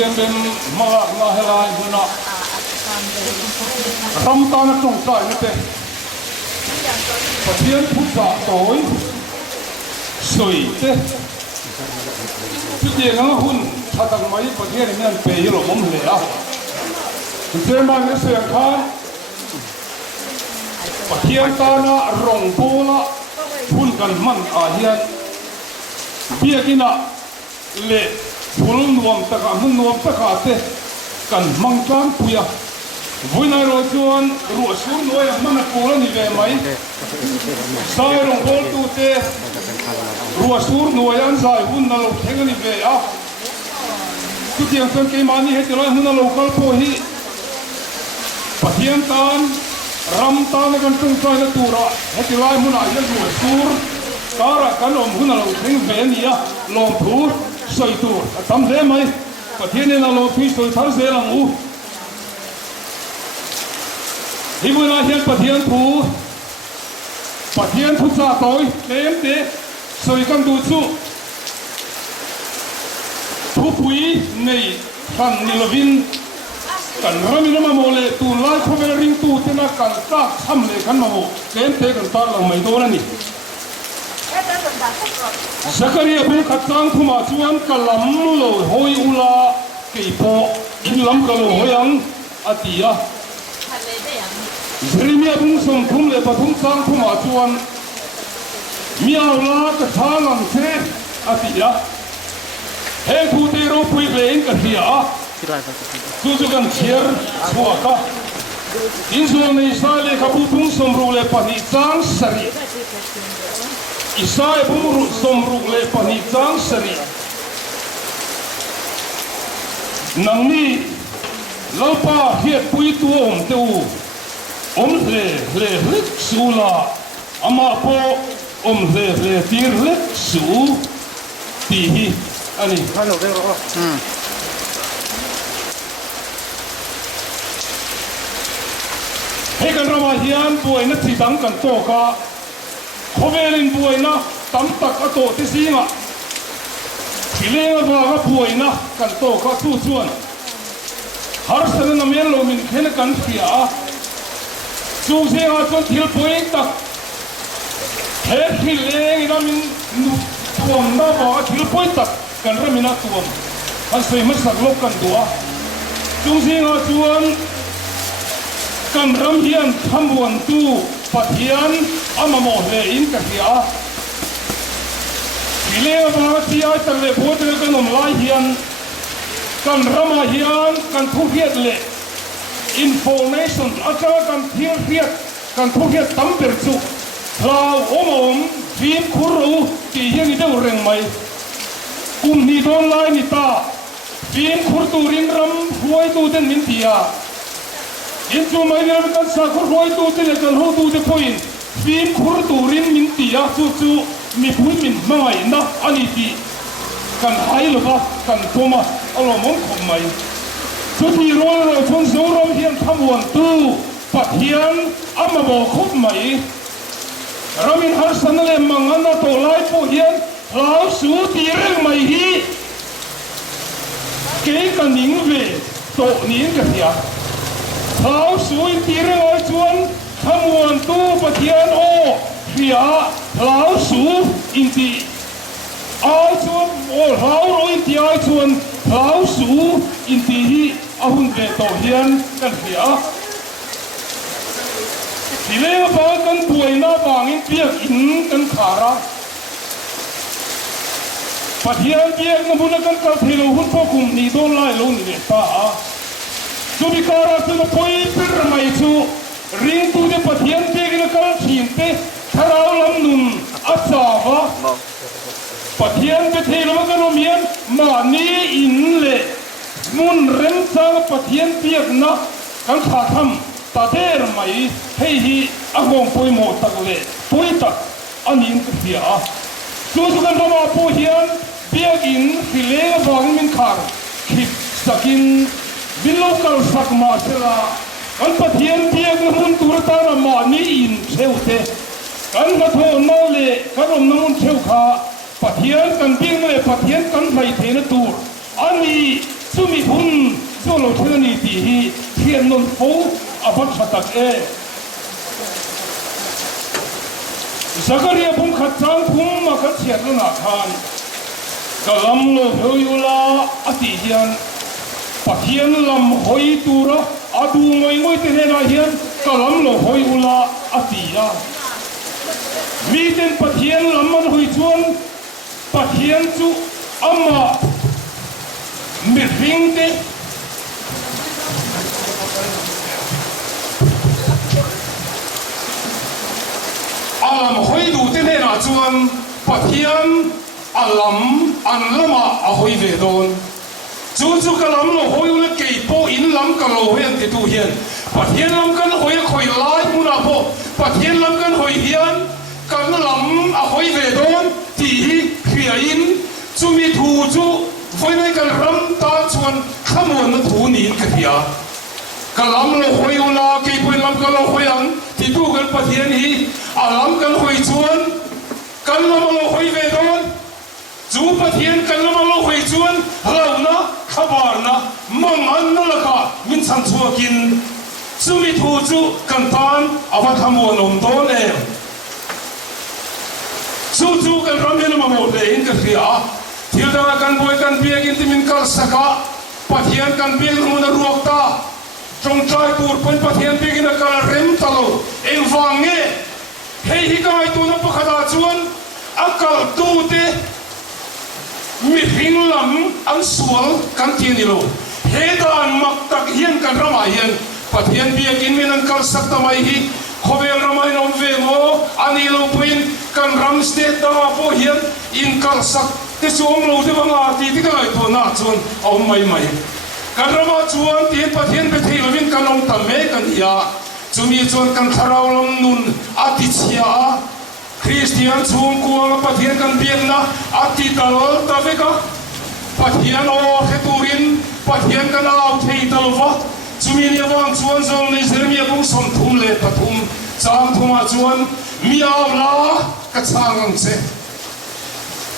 pathian bem malak na helai huna ram ta na tong sai na te pathian phutsa toi soi te chu te nga hun thatak mai pathian nan pe hi lo mom le a te ma ne se khan pathian ta na rong pola hun kan man a hian biakina le phul nuam taka mun nuam taka te kan mang tlam puya voina ro chuan ru sur noi mana pula ni ve mai sai rong bol tu te ru sur noi an sai hun na lo theng ni ve a tu tiang san ke mani he tilai hun na lo kal po hi pathian tan ram tan kan tung sai na tura he tilai mun a ya ru sur kara kan om hun na lo theng ve ni a long thu soi tur tam le mai pathian na lo phi soi thar se lang u hi mun a hian pathian thu cha toi lem te soi kan du chu thu pui nei kan ni lovin kan ramin ma mole tu lai khovel ring tu te na kan ta tham le kan ma mo lem te kan tar lang mai do na ni Zakaria bung khatang thuma chuan kalam lo hoi ula keipo in lam kalo hoyang atia Jeremia bung som thum le pathum sang thuma chuan miaw la ka thalam se atia he thu te ro pui vein ka hia chu kan chiar chuaka in zo nei sa le ka bu bung som ro le pani chang sari Isai bumru somruk le pani chang sari nang ni lopa hiat pui tu om teu om le rik sula ama po om le tir rik su ti hi ani halo de ro he kan rama hian buai na thi dang kan to ka khovelin buaina tam tak ato ti singa filenga ba buaina kan to ka tu chuan har sana na men lo min khen kan fia chu se ha chuan thil point tak he fileng ina min tuam na ba thil point tak kan ramina tuam kan sei ma sak lok kan dua chu se ha chuan kan ram hian thambuan tu pathian amamo le in ka hia ile ba ti ai ta le bote le kan lai hian kan rama hian kan thu hiat le information aka kan thir hiat kan thu hiat tam per chu lau omom vim khuru ti hian i deu reng mai ni don lai ni ta vim khur tu rin ram huai tu den min tia in chu mai ne kan sa khur huai tu te le kan ho tu te point vim khur tu rin min tia chu mi pui min mai na ani ti kan hai lo ba kan toma alo mong khom mai chu ti ro chon zo rom hian thamwan tu pathian amabo khop mai ramin har san le mangana to lai po hian lau su ti reng mai hi ke kan ning ve to nin ka hia lau su ti reng oi chuan thamwan tu pathian o hia lau su in ti ai chuan o lau ro in ti ai chuan lau su in ti hi ahun ve to hian kan hia Silenga ba kan buai na bangin piak in kan khara pathian piak na buna kan kal thilo hun po kum ni don lai lo ni ta chu bi kara chu poi pir mai chu ring tu de pathian piak na kal thin te tharau lam nun achawa pathian pe thilo ma kan mian ma ni in le mun rem sang pathian piak na kan kha tham ta der mai hei hi agong poi mo tak le poi tak anin ka hia chu kan rama po hian biagin file bang min khar khip sakin bilokal sakma sela kan pathian biag na mun turta na ma ni in theute kan ma tho no le kan om na mun theu kha pathian kan biang le pathian kan mai the na tur ani chu mi hun chu lo thil ni ti hi thian non fo abat khatak e Zakaria pun khatang pun maka thiat na khan kalam lo hoyula ati hian pathian lam hoi tura adu ngoi te na hian kalam lo hoyula ati ya mi ten pathian lam man hoi chuan pathian chu amma mi ring te alam hoi du te na chuan pathian alam an lama a hoi ve don chu kalam lo hoi ula kei po in lam ka lo hian te tu hian pathian lam kan hoi khoi lai muna po pathian lam kan hoi hian kan lam a hoi ve don ti hi khria in chu mi thu chu voi mai kan ram ta chuan khamon na thu ni ka hia kalam lo hoi ula kei po lam ka lo hoi an ti tu kan pathian hi alam kan hoi chuan kan lam lo hoi ve don chu pathian kan lam lo hoi chuan lo na khabar na mang an na la ka min chan chuakin chu mi thu chu kan tan awa khamon om don e chu kan ram hen ma mo le in ka ria thil da kan boi kan biak in timin kal saka pathian kan biak mo na ruak ta trong trai pur pon pathian biak in kal rem talo eng wange hei hi kai tu na pakhada chuan akal tu te mi hing lam an sual kan ti ni lo he dan mak tak hian kan rama hian pathian biak in min an kal sak ta mai hi khovel ramai nom ve mo ani lo puin kan ram state da po hian in kal sak te som lo te banga ti ti kai to na chuan om mai kan rama chuan ti pathian be thei lovin kan ong tam me kan ya chumi chuan kan tharau lam nun ati chia Christian chung kuang pathian kan biak na ati dal ta veka pathian o heturin pathian kan au thei talwa chumi ni wang chuan zong ni zermia bung som thum le pathum cham thuma chuan mi aw la ka changang se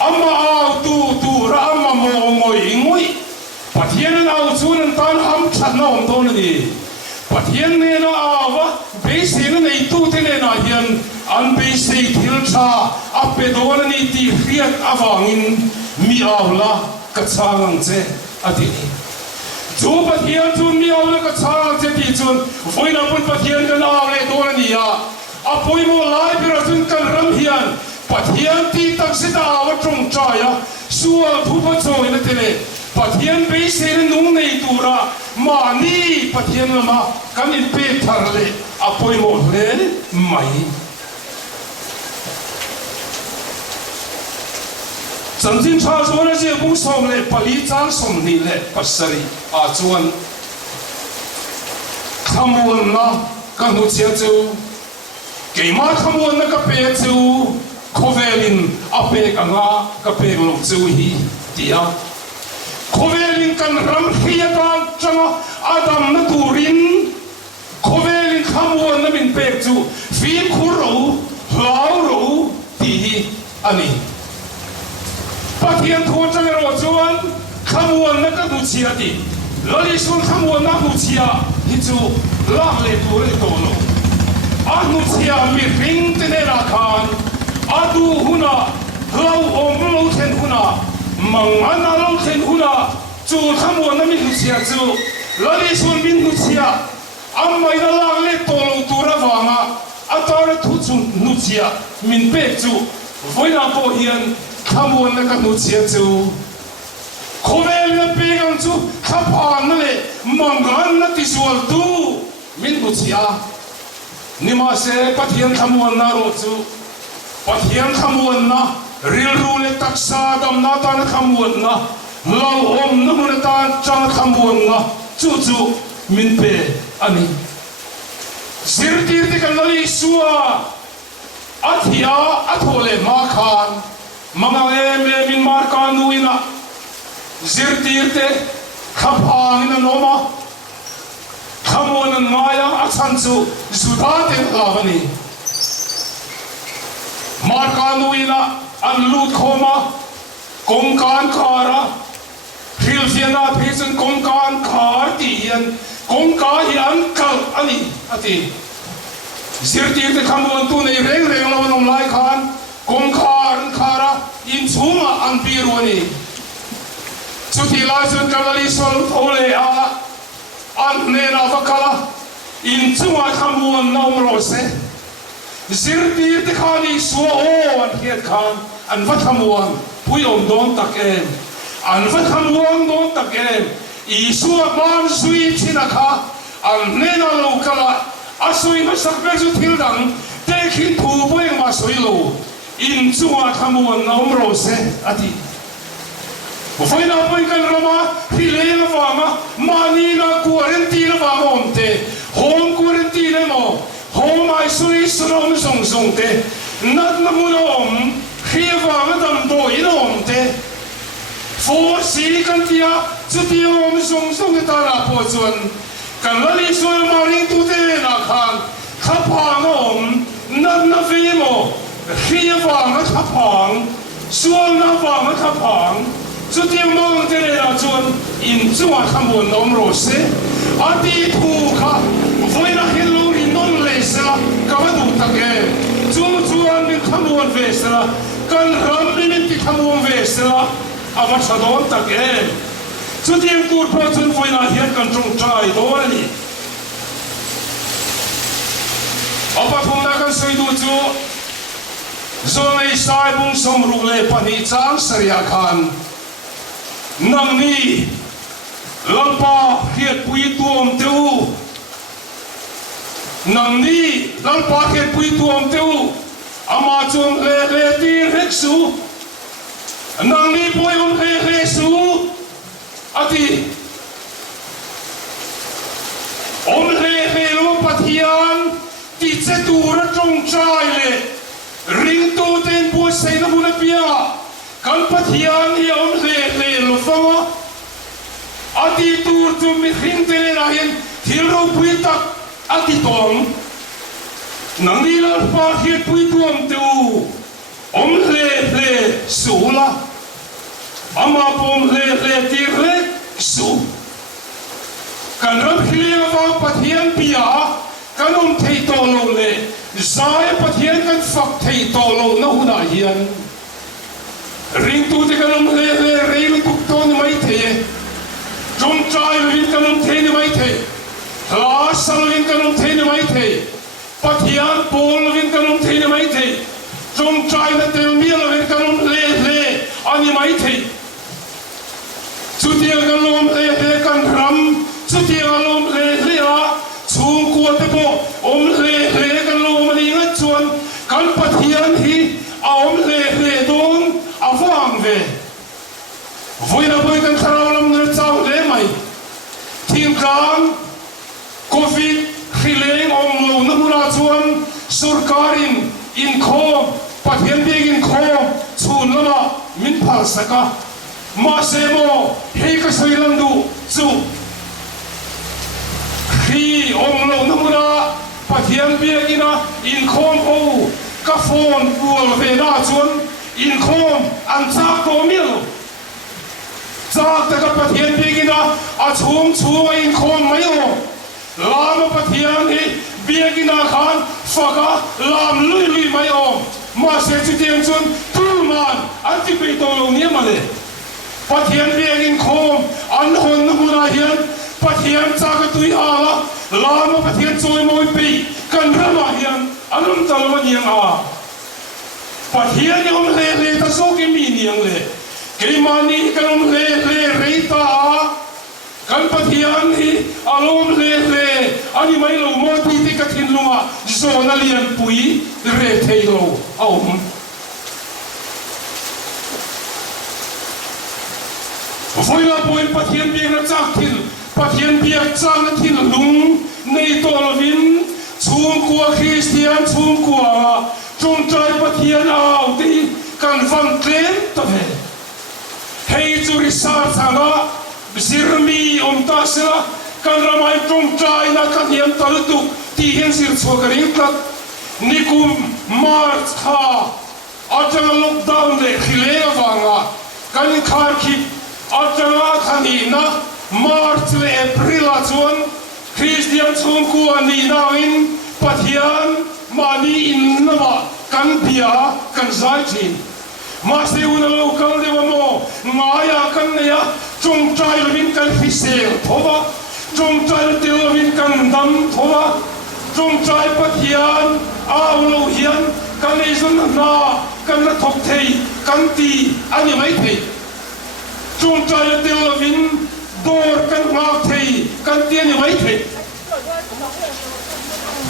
amma aw tu ra amma mo ngoi pathian au chuan an tan ham that na om don ni pathian ne na awa be se na nei tu te ne na hian an be se thil tha ape don ni ti riat awangin mi aw la ka changang che ati chu pathian chu mi aw la ka changang che ti chun voina pun pathian kan aw le don ni ya apoi mo lai pira chun kan ram hian pathian ti tak se da wa trong cha ya sual thu pa choi na te le pathian be se nung nei tura ma ni pathian lama kan in pe thar le apoi mo le mai samjin cha chuan a je bung som le pali chang som ni le pasari a chuan khamun na kan nu chia chu keima khamun na ka pe chu khovelin ape ka nga ka pe lo chu hi tia khovelin kan ram khia ta changa adam na turin khovelin khamun na min pe chu fi khuro lau ro ti ani pathian thu chang ro chuan khamun na ka du chia ti lali sun khamun na hu chia hi chu la le tu le to lo anu chia mi ring te ne ra khan adu huna lau om lo then huna mangana lo then huna chu khamun na mi hu chia chu lali sun min hu chia amma ina la le to lo tu ra wanga atara thu chu nu chia min pe chu voina po hian khamun na ka nu chia chu khovel na pe gang chu khaphan na le mangan na ti sual tu min bu chia nima se pathian khamun na ro chu pathian khamun na ril ru le taksa dam na ta na khamun na lau om na mun ta chang khamun na chu min pe ani sir tir ti kan lali suwa athia athole ma khan mama me min mar kanu ina zirtirte khapang na noma khamon maya achanchu zudate lavani mar kanu ina an lut khoma kongkan khara hil Philadelphia Payson Kongkan Kar Tian Kongka Hian Kal Ani Ati Sirti the Kamuan to a reng on like Han Kongkar Kara in Suma and Pirwani Suti Lasun Kalali Sol Ole An Nena Vakala in Suma Kamuan Nomrose Sirti the Kani Suo and Hiet Khan and Vatamuan Puyom don't again and Vatamuan don't again Isua Man Sui Chinaka and Nena Lokala Asui Masakbesu Tildang taking two boy Masuilo in Sua Kamuan Nomrose Ati Ufaina Poikan Rama Hilena Vama Manina Quarantina Vamonte Home Quarantina Mo Home I Sui Sunom Song Songte Not Namunom Hiva Madam Do Inomte For Silicantia Sutiom Song Songitara Pozuan Kanali Soy Maring to the Nakan Kapanom Not Navimo Hiva Kapang Suana Vama Kapang Sutiom Montenazun in Sua Kamun Nomrose Adi Puka Voina Hello in Non Lesla Kavadu Tage Zuan in Kamun Vesela Kan Ramin in Kamun Vesela Avachadon Tage Sutiom Good Person Voina Hian Kantung Chai Dorani Apapunakan Soidutu Zonai Saibung Somrule Panichan Sariakan Nang ni lalpa hiet pui tuom teu Nang ni lalpa hiet pui tuom teu Ama chung le tir heksu Nang ni poyom le su Ati Om le lo patian Ti cetura trong chai le Ring to ten po say na muna pia Kan patian hi om le lo fama Ati tur tu mi khinte na hin thilro pui tak ati tom Nang ni la pa hi pui tuam tu om le sula Ama pom le tir le su Kan rap hilia va patian pia Kan om thei to lo le Zai patian kan fak thei to lo na huna hian Ring tu te kanam le reil tukton mai the Jom chai vin kanam the ni mai the La sal vin kanam the ni mai the Pathian pol vin kanam the ni mai the Jom chai na tel miel vin kanam le ani mai the Sutia kanam le kan ram Sutia kanam le a chung ko te po om le kanam ni ngat chuan kan pathian hi om le dong Avang ve Voina boy kan tharawalam na chau le mai Thim kang Covid khileng om lo na mura chuan surkarin in kho pathian beg in kho chun lama min phal saka ma semo he ka soilam du chu khi om lo na mura pathian beg ina in khom ho ka phone bual ve na chuan in khom an chak to mil chak ta ka pathian begina a chung in khom mai o lam pathian hi begina khan faka lam lui mai o ma se chi tiang chun tu man an ti pe to lo ni ma le pathian begin khom an hon na huna hian pathian chak tui ala lam pathian choi moi pe kan rama hian anum talwa niang a Pathian yung le ta so ki miniang le kay mani kanong le reita kan pathian hi alom le ani mai lo mo ti ka thin lunga zo na lian pui re thei lo aum Voi la poin pathian bi na chak thil pathian bi chang thil lung nei to lovin chung kwa Christian chung kwa Trung trai pathian au ti kan van klem ta ve hei chu risar thanga bisirmi om ta sela kan ramai trung trai na kan hiam tal tu ti hen sir chokari kat nikum march kha atang lockdown le khile awanga kan khar ki atanga khani na March le April a chuan Christian chung ku ani na in pathian mani in nama kan bia kan zai thin ma se una local de mo ngaya kan ne ya chung trai lovin kan fisel thoba chung trai te lovin kan dam thoba chung trai pathian a lo hian kan ei zun na kan na thok thei kan ti ani mai thei chung trai te lovin dor kan ngak thei kan ti ani mai thei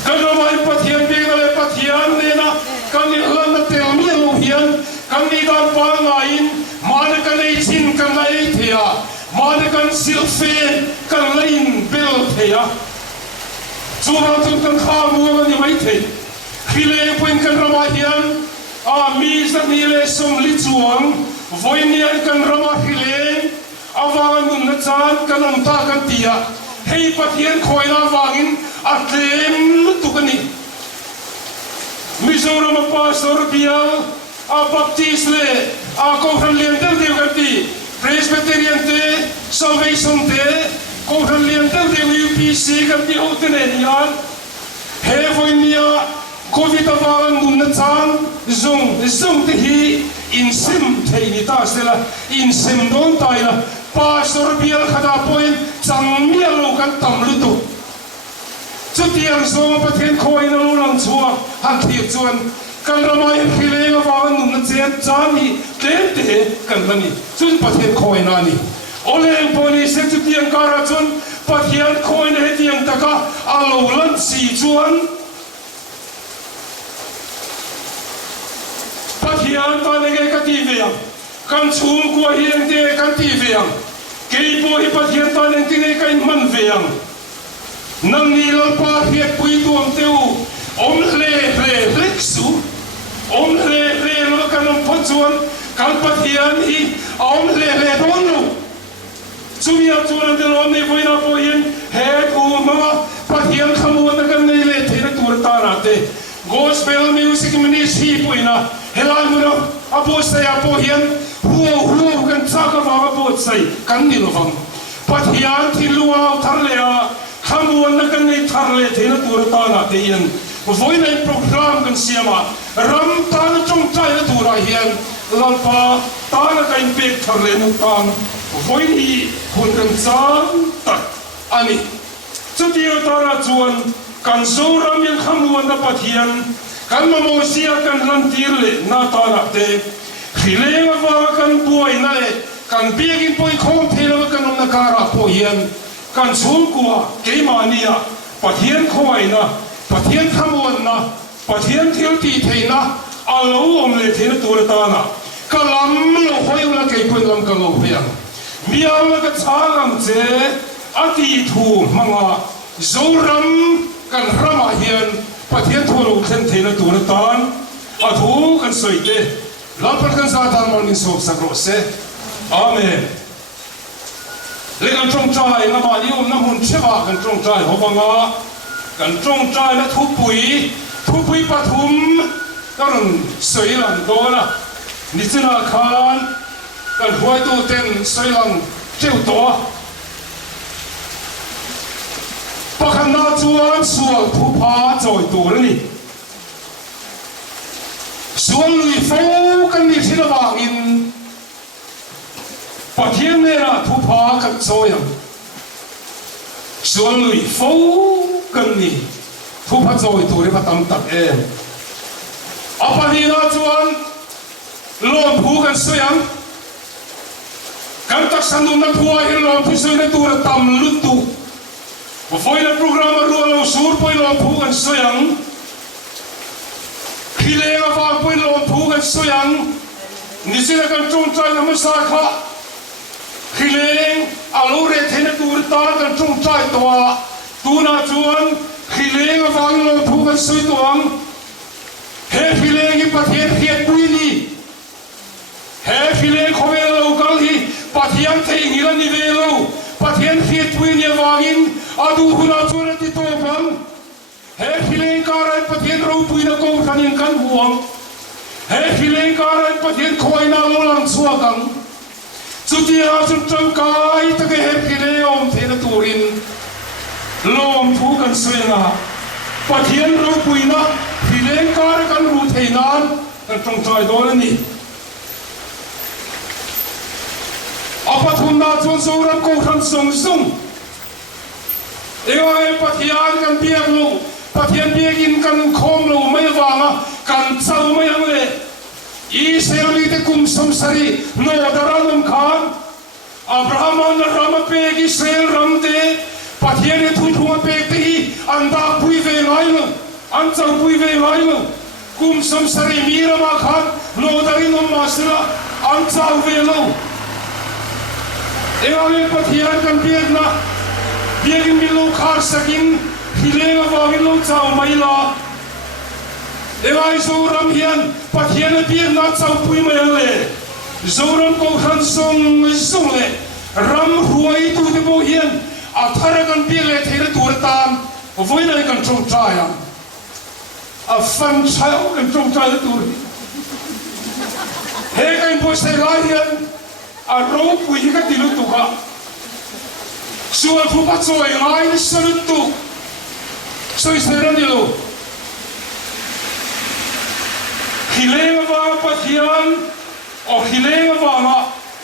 kan mai pathian be na le pathian ne na kan ni hlan na tel mi lo hian kan ni dan pa ngain ma ne kan ei chin kan lai thea ma ne kan sil fe kan lain bel thea chu ra chung kan kha mu ani mai thei khile poin kan rama hian a mi sa ni le som li chuang voinian kan rama khile awang nun na chan kan om ta kan tia hei pathian khoina wangin atlem tukani Mizoram pastor bial a baptist le a kohran del de gati presbyterian te salvation te kohran del de UPC gati outenen yan he voinia covid awalan nun na chan zong te hi in sim thei ni ta sela in sim don taila pastor bial khada point chang mi lo kan tam lu tu chu tiang so pathian khoi na lo lang chua han thiet chuan kan ramai khile wa nun na chen chani te kan lani chun pathian khoi na ni oleng poni se chu tiang kara chun pathian khoi na he tiang taka a lo lan si chuan pathian ta ne ke ka ti ve kan chum ko hian te kan ti ve ke po hi pathian ta ne ti ne kan man ve nang ni lo pa hiet pui tuam teu om le leksu om le lo kan pho chuan kan pathian hi om le donu chumia chuan de lo ne voina po yin he ku ma pathian khamu na kan nei le thena tur ta ra te gospel music ministry puina helai mu no apo sai apo hian hu kan chaka wa apo sai kan ni lo vang pathian thi luau thar le a khamuan na kan nei thar le thena tur ta na te yin voina program kan siama ram ta na chung chai na tur a hian lalpa ta na kan pek thar le nu tam voini hun kan chan tak ani chutia ta na chuan kan so ram yang khamuan na pathian kan mo sia kan ran tir le na ta na te khile wa kan buai na le kan biagin poi khom thela kan na kara po hian kan chum kwa ke mania pathian khoi na pathian khamuan na pathian thil ti theina alo om le thena tur ta na kalam lo hoi la ke poi lam ka lo hian miam la ka chalam che ati thu manga zoram kan rama hian pathian tholo khen thena tur tan a thu kan soite lapan kan sa tan mon min sok sakro se amen le kan trong trai na ma ni om na hun chewa kan trong trai ho banga kan trong trai na thu pui pathum kan soi lan do na ni china khan kan huai tu ten soi lan cheu to pakhan na chuan sual thu pha choi tu ni sual lui fo kan ni thina wangin pathian ne ra thu pha kan choyam sual lui fo kan ni thu pha choi tu re patam tak em apani na chuan lom phu kan soyam kan tak sanum na thua hi lom phu soi na tu ra tam lu tu foi na programa ro lo sur poi lom phu kan soyam khile ga fa poi lom phu kan soyam ni sina kan chung chai na ma sa kha khileng alo re thena tur ta kan chung chai towa tu na chuan khileng awang lo thu kan soi toang he khileng hi pathian khiat pui ni he khileng khowe lo kal hi pathian thei ngilan ni ve lo pathian khiat pui ni awangin adu huna chuan ti to pam he khileng karai pathian ro pui na ko khanin kan huang he khileng karai pathian khoi na lo lang chuakang Sudia Sutram Kai to the Herkileum Tenaturin Lom Pukan Swinga Patian Rupuina Hilen Karakan Rutainan and from Toydolani Apatuna Tunsura Kohan Song Sung Ewa Patian can be a blue Patian Begin can come low Mayavana can Sau Mayale Israeli te kum samsari no daranum khan Abraham na ramapeg Israel ramde pathiene thunthuma peg te anda puive lailo anchau puive lailo kum samsari mirama khan no darinum masra anchau velo ewa pathian kan piedna biegin milo khar sakin hilenga wagilo chau maila Ewa zoram hian pathian biang na chau pui mai le zoram ko khan song le ram huai tu de bo hian a thara kan pi le thera tur tam voi na kan trong trai a fan chau kan trong trai tur he kan po se la hian a ro pui ka tilu tu ka sual pu pa choi ai ni salut tu soi sera ni lo Hilenga va pathian o hilenga va na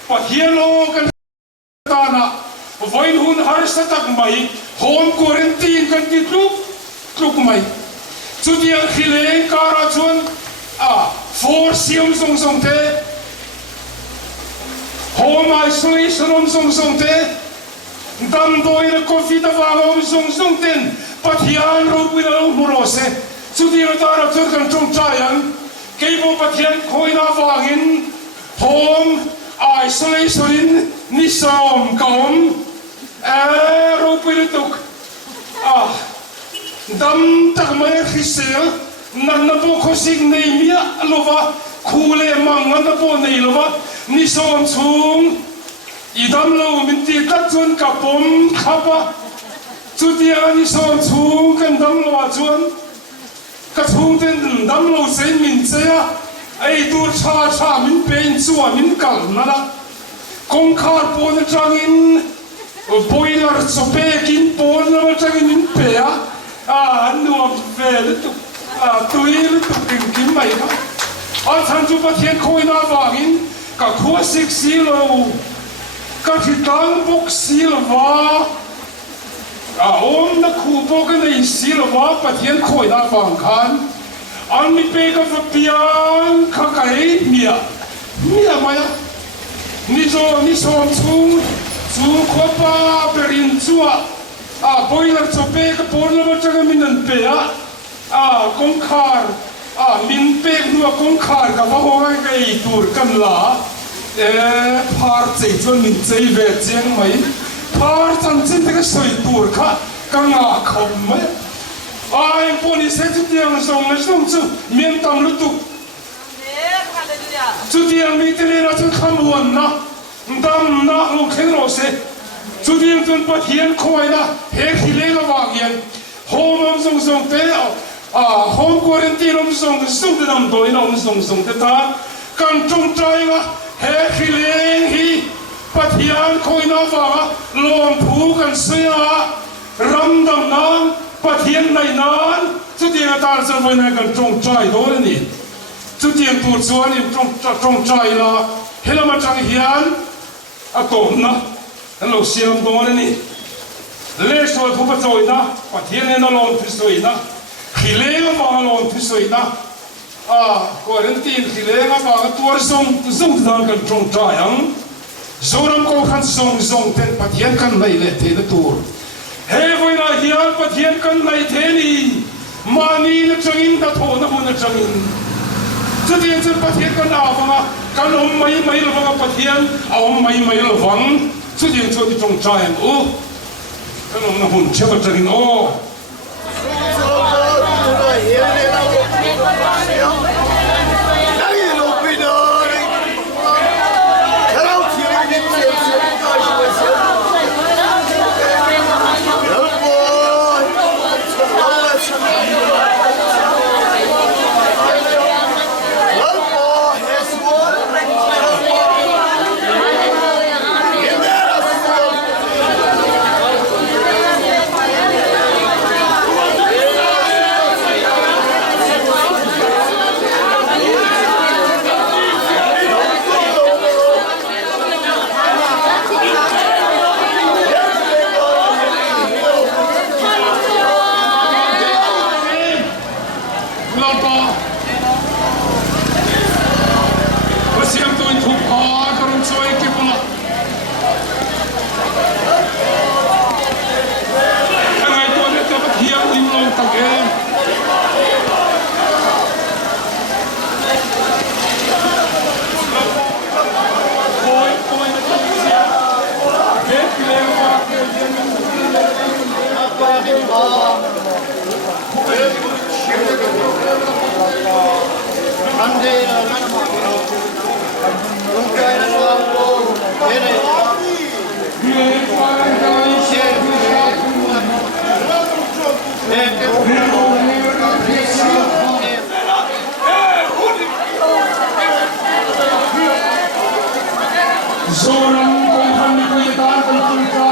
pathian lo kan tana voin hun har sa tak mai home quarantine kan ti tluk mai chu dia hileng kara chuan for siam song te home isolation song te dam doi na covid va song ten pathian ro pu lo morose chu dia tara chu kan chung chayan Keibo pathian koina wangin home isolation nisom kaum ropilutuk dam tak mai khisel nan na bo khosik nei mia lova khule mangan na bo nei lova nisom chung idam lo minti tak chun kapom khapa chutia nisom chung kan dam lo chuan ka thung ten dam lo sei min chea ai tur cha min pein chuwa min kal na la kong khar pon tangin boiler sopekin pon na tangin min pe nu vel tu tuil tu ting kim mai ka chan chu pathian khoi na wangin ka khua sik silo ka thitang bok silwa om na khu bo ka nei silwa pathian khoi na wang khan an mi pe ka pian ka kai mia maya ni so chung kho pa perin chua boiler chope ka por la cha ka min pe kong khar min pe nu kong khar ka ba ho ga i tur kan la par chei chon min chei ve cheng mai par chan chen te ka soi tur kha ka nga khom mai ai poni se chu tiang song chu mien tam lu tu chu tiang mi te le na chu kham wan na dam na lu khen ro se chu tiang chun pathian khoi na he khi le la wa yan hom song te home quarantine song te nam doi na song te ta kan chung trai ga he khi le hi pathian khoi na wa lom phu kan se ram dam na pathian nai nan chu tiang ta sa voi na kan chung trai do ni chu tiang tu chuan in chung trai la helama chang hian atom na hello siam do ni le so thu pa choi na pathian na lom phu soi na hilenga ba lom phu soi na quarantine hilenga ba tuar song dan kan chung trai ang zoram ko khan song ten pathian kan nai le te na tur he voi na hian pathian kan nai the ni mani na changin da tho na bu na changin chu tiang chen pathian kan na wa kan mai lo wa pathian mai lo wang chu tiang chu ti chung trai ang kan na hun che ba changin lalpa Pasiam tu in thupa karum choi ke pula Kangai tu ne te pathiam lim long tak em Koi na tu sia Ke kileng pa ke Zoram kong kami kulitan kong kulka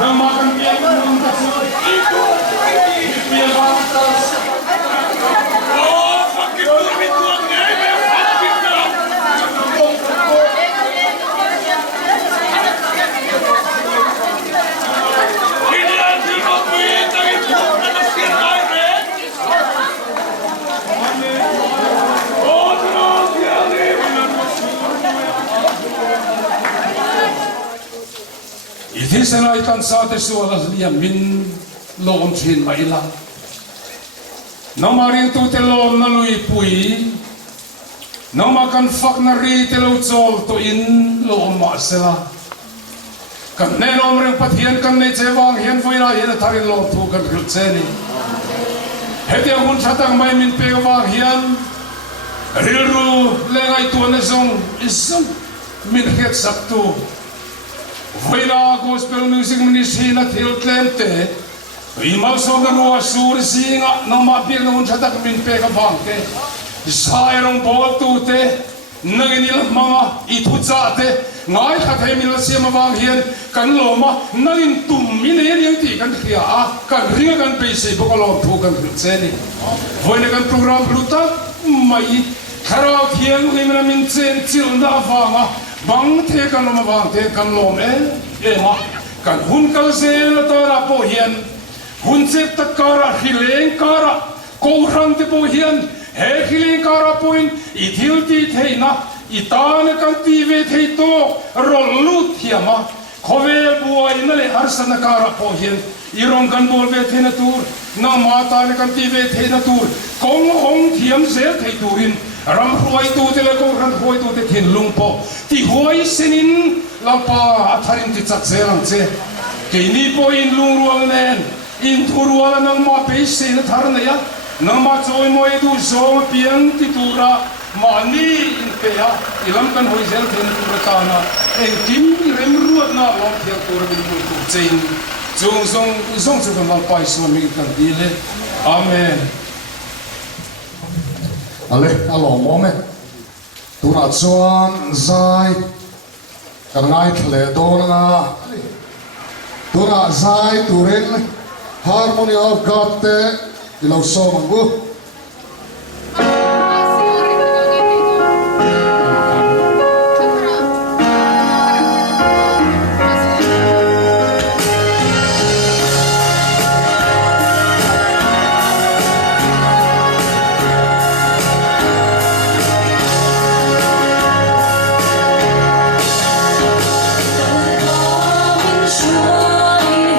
Ramakan biang kong kasih Biang batas Oh, fakir turmi tuang ngebe fakir tuang Ini anti ropi tangi tuang anak sirai Iti senai kan sa te sualas liam min lom chin mai la. Namari tu te lom na lui pui. Nama kan fak na ri te lo chol to in lom ma sela. Kan ne lom reng pathian kan ne chewang hian voina hian tharin lom thu kan ril cheni. Heti hun chatang mai min pe wang hian rilru lengai tu na zong isam min het sak tu. Voina gospel music ministry na thil tlente imau so na ruwa sur singa na ma pir na hun chatak min pe ka bang te sairong bol tu te nangin mama itu te ngai kha thai min la siam wang hian kan loma nangin tum min he yang ti kan khia a kan ringa kan pe se bo lo thu kan cheni voina kan program luta mai khara thiang rimna min chen chil na wanga bang the kan loma bang the kan lom ma kan hun kal zel to ra po hian hun chep tak kara hileng kara ko rang te po hian he hileng kara poin I thil ti theina I tan kan ti ve thei to rol lut hiama khovel buai na le harsana kara po hian irong kan bol ve theina tur na ma ta kan ti ve theina tur kong hong thiam zel thei turin ram huai tu te le ko ran huai tu te thin lung po ti huai senin lampa atharin ti chak zelang che ke ni po in lung ruang nen in thuruala nang ma pe se na thar na ya nang ma choi moi du zo piang ti tura ma ni in pe ya ilam kan hoi zel thin tura ta na en kim rem ruat na long thiang tura bin mu tu chen zong chu kan pai so mi kan di le amen Ale alo mome tu na chuan zai kan ngai khle don nga tu na zai turin harmony of God te ilo so mangu Hãy subscribe cho kênh Ghiền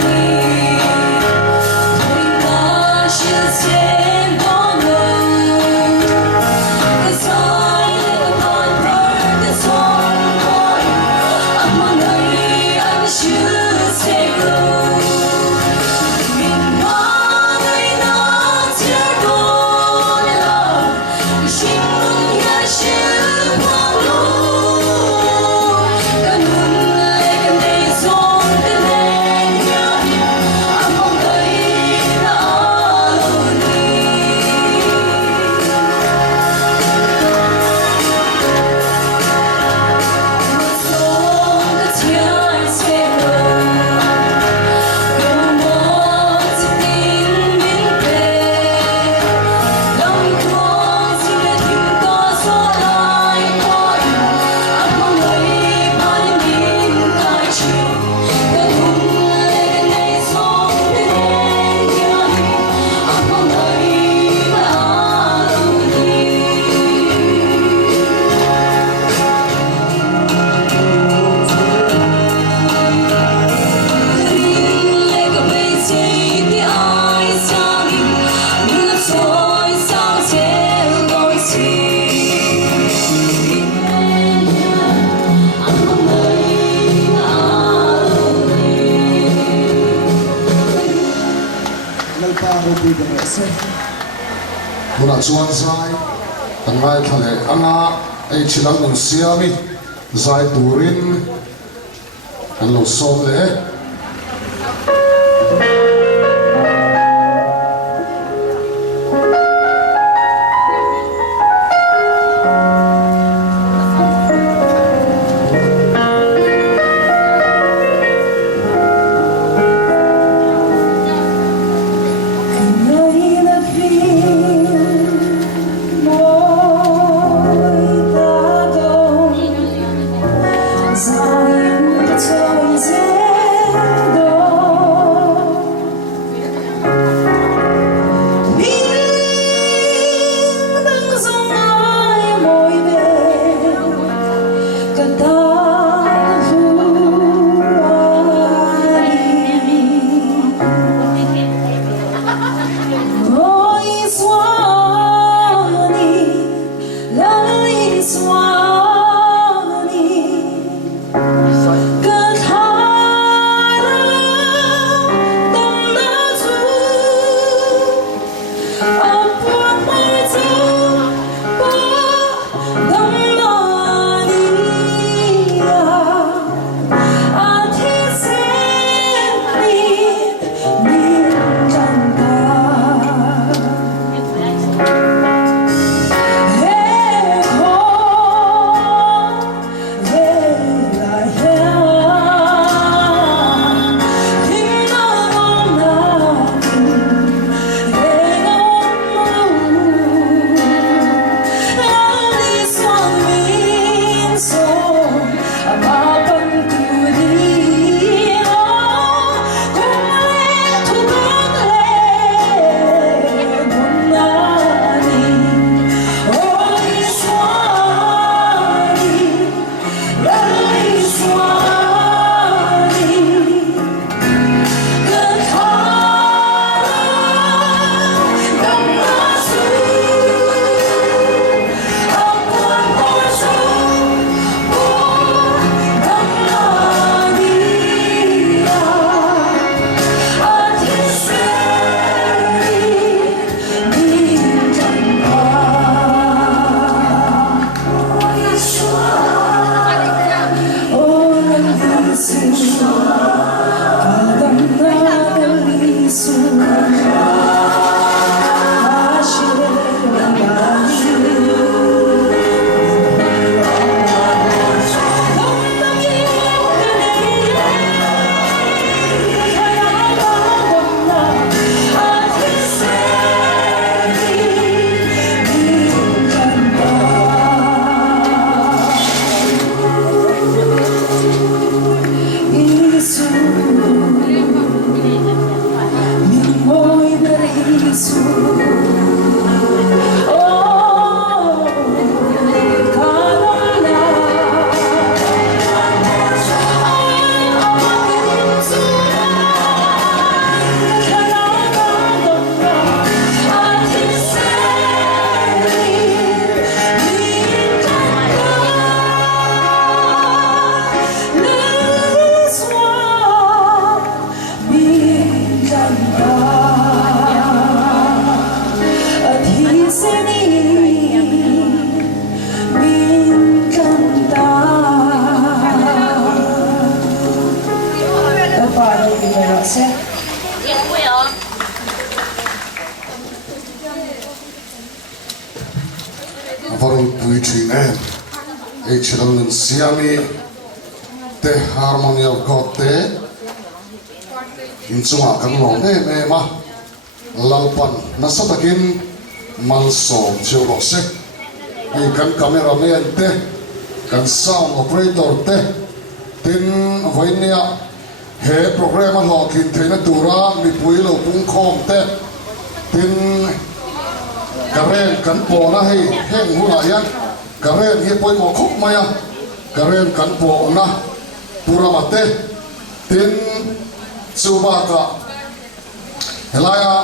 Mì Gõ để không bỏ lỡ pui de se muna chuan zai tangai thale anga ei chilang nun siami zai turin an lo som le Varul pui chine ei chilang nun siami te harmony of God te in chunga kan lo me ma lalpan nasatakin malsom chilo se ei kan cameraman te kan sound operator te tin voinia he program lo kin thena tura mi pui lo pung khom te tin karen kan po na hei heng hula yan karen hi poi mo khop maya karen kan po na pura mate tin chuba ka helaya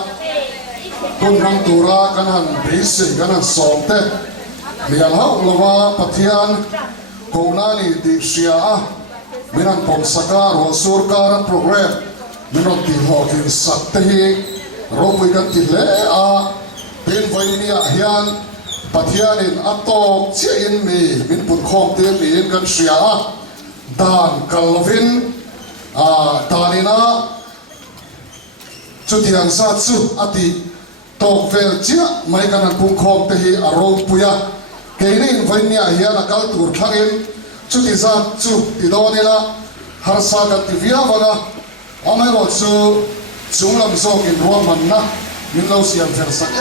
kun ram tura kan han base kan han somte lial hau lova pathian konani di sia minan pom saka ro surkar program minon ti ho kin satte hi rong với căn thịt lẽ bên với nia hiền pathianin atok chia in mi min put khom te mi in kan sia dan kalvin danina chu tiang sa chu ati tok vel chia mai kan pung khom te hi arong puya keinin vainia hian akal tur thangin chu ti za chu ti donela har sa kan ti via wanga amai ro chu chunglam so kin ruam man na min lo siam fer sak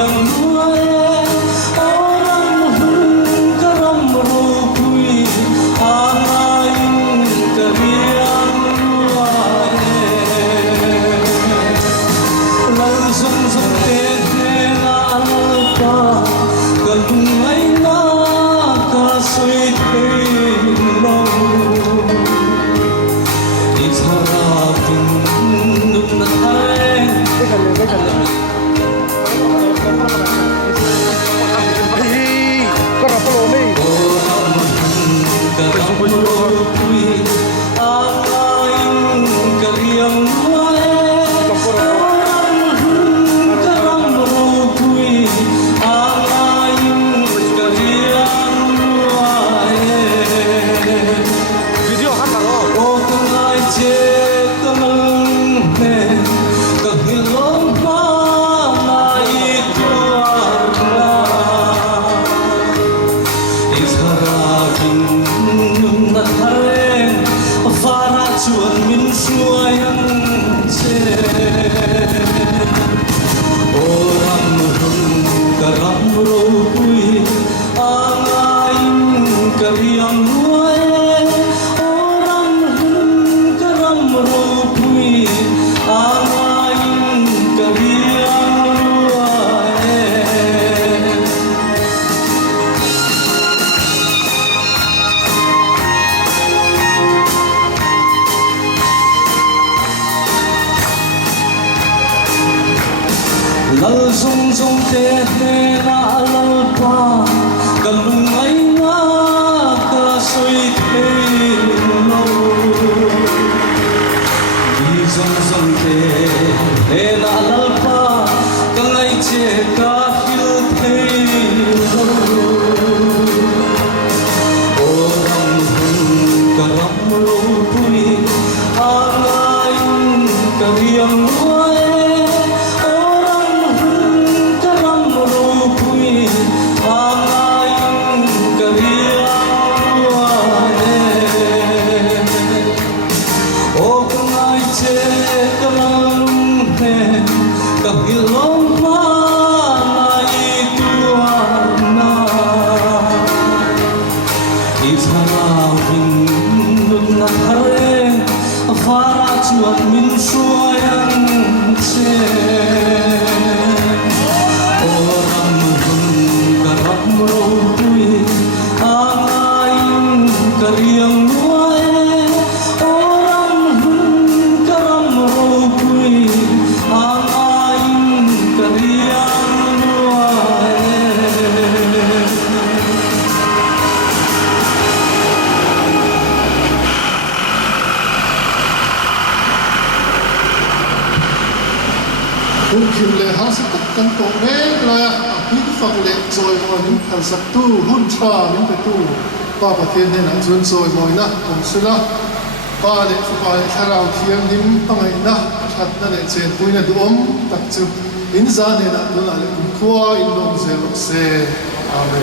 Yang lal sung sung te te na lal pa kalungai na ka soi te lo di sung sung te te na lal pa kalai che ka hil te lo orang karam lo pui alain kariam kim le hang se tak kan to me la ya pi fak le zoi mo nim thal sak tu hun cha nim pe tu pa pa thiên hen an chun zoi mo na om sula pa le fu pa le tharau thiam nim pangai na that na le chen pui na du om tak chu in za ne na du la le khua in dong se se amen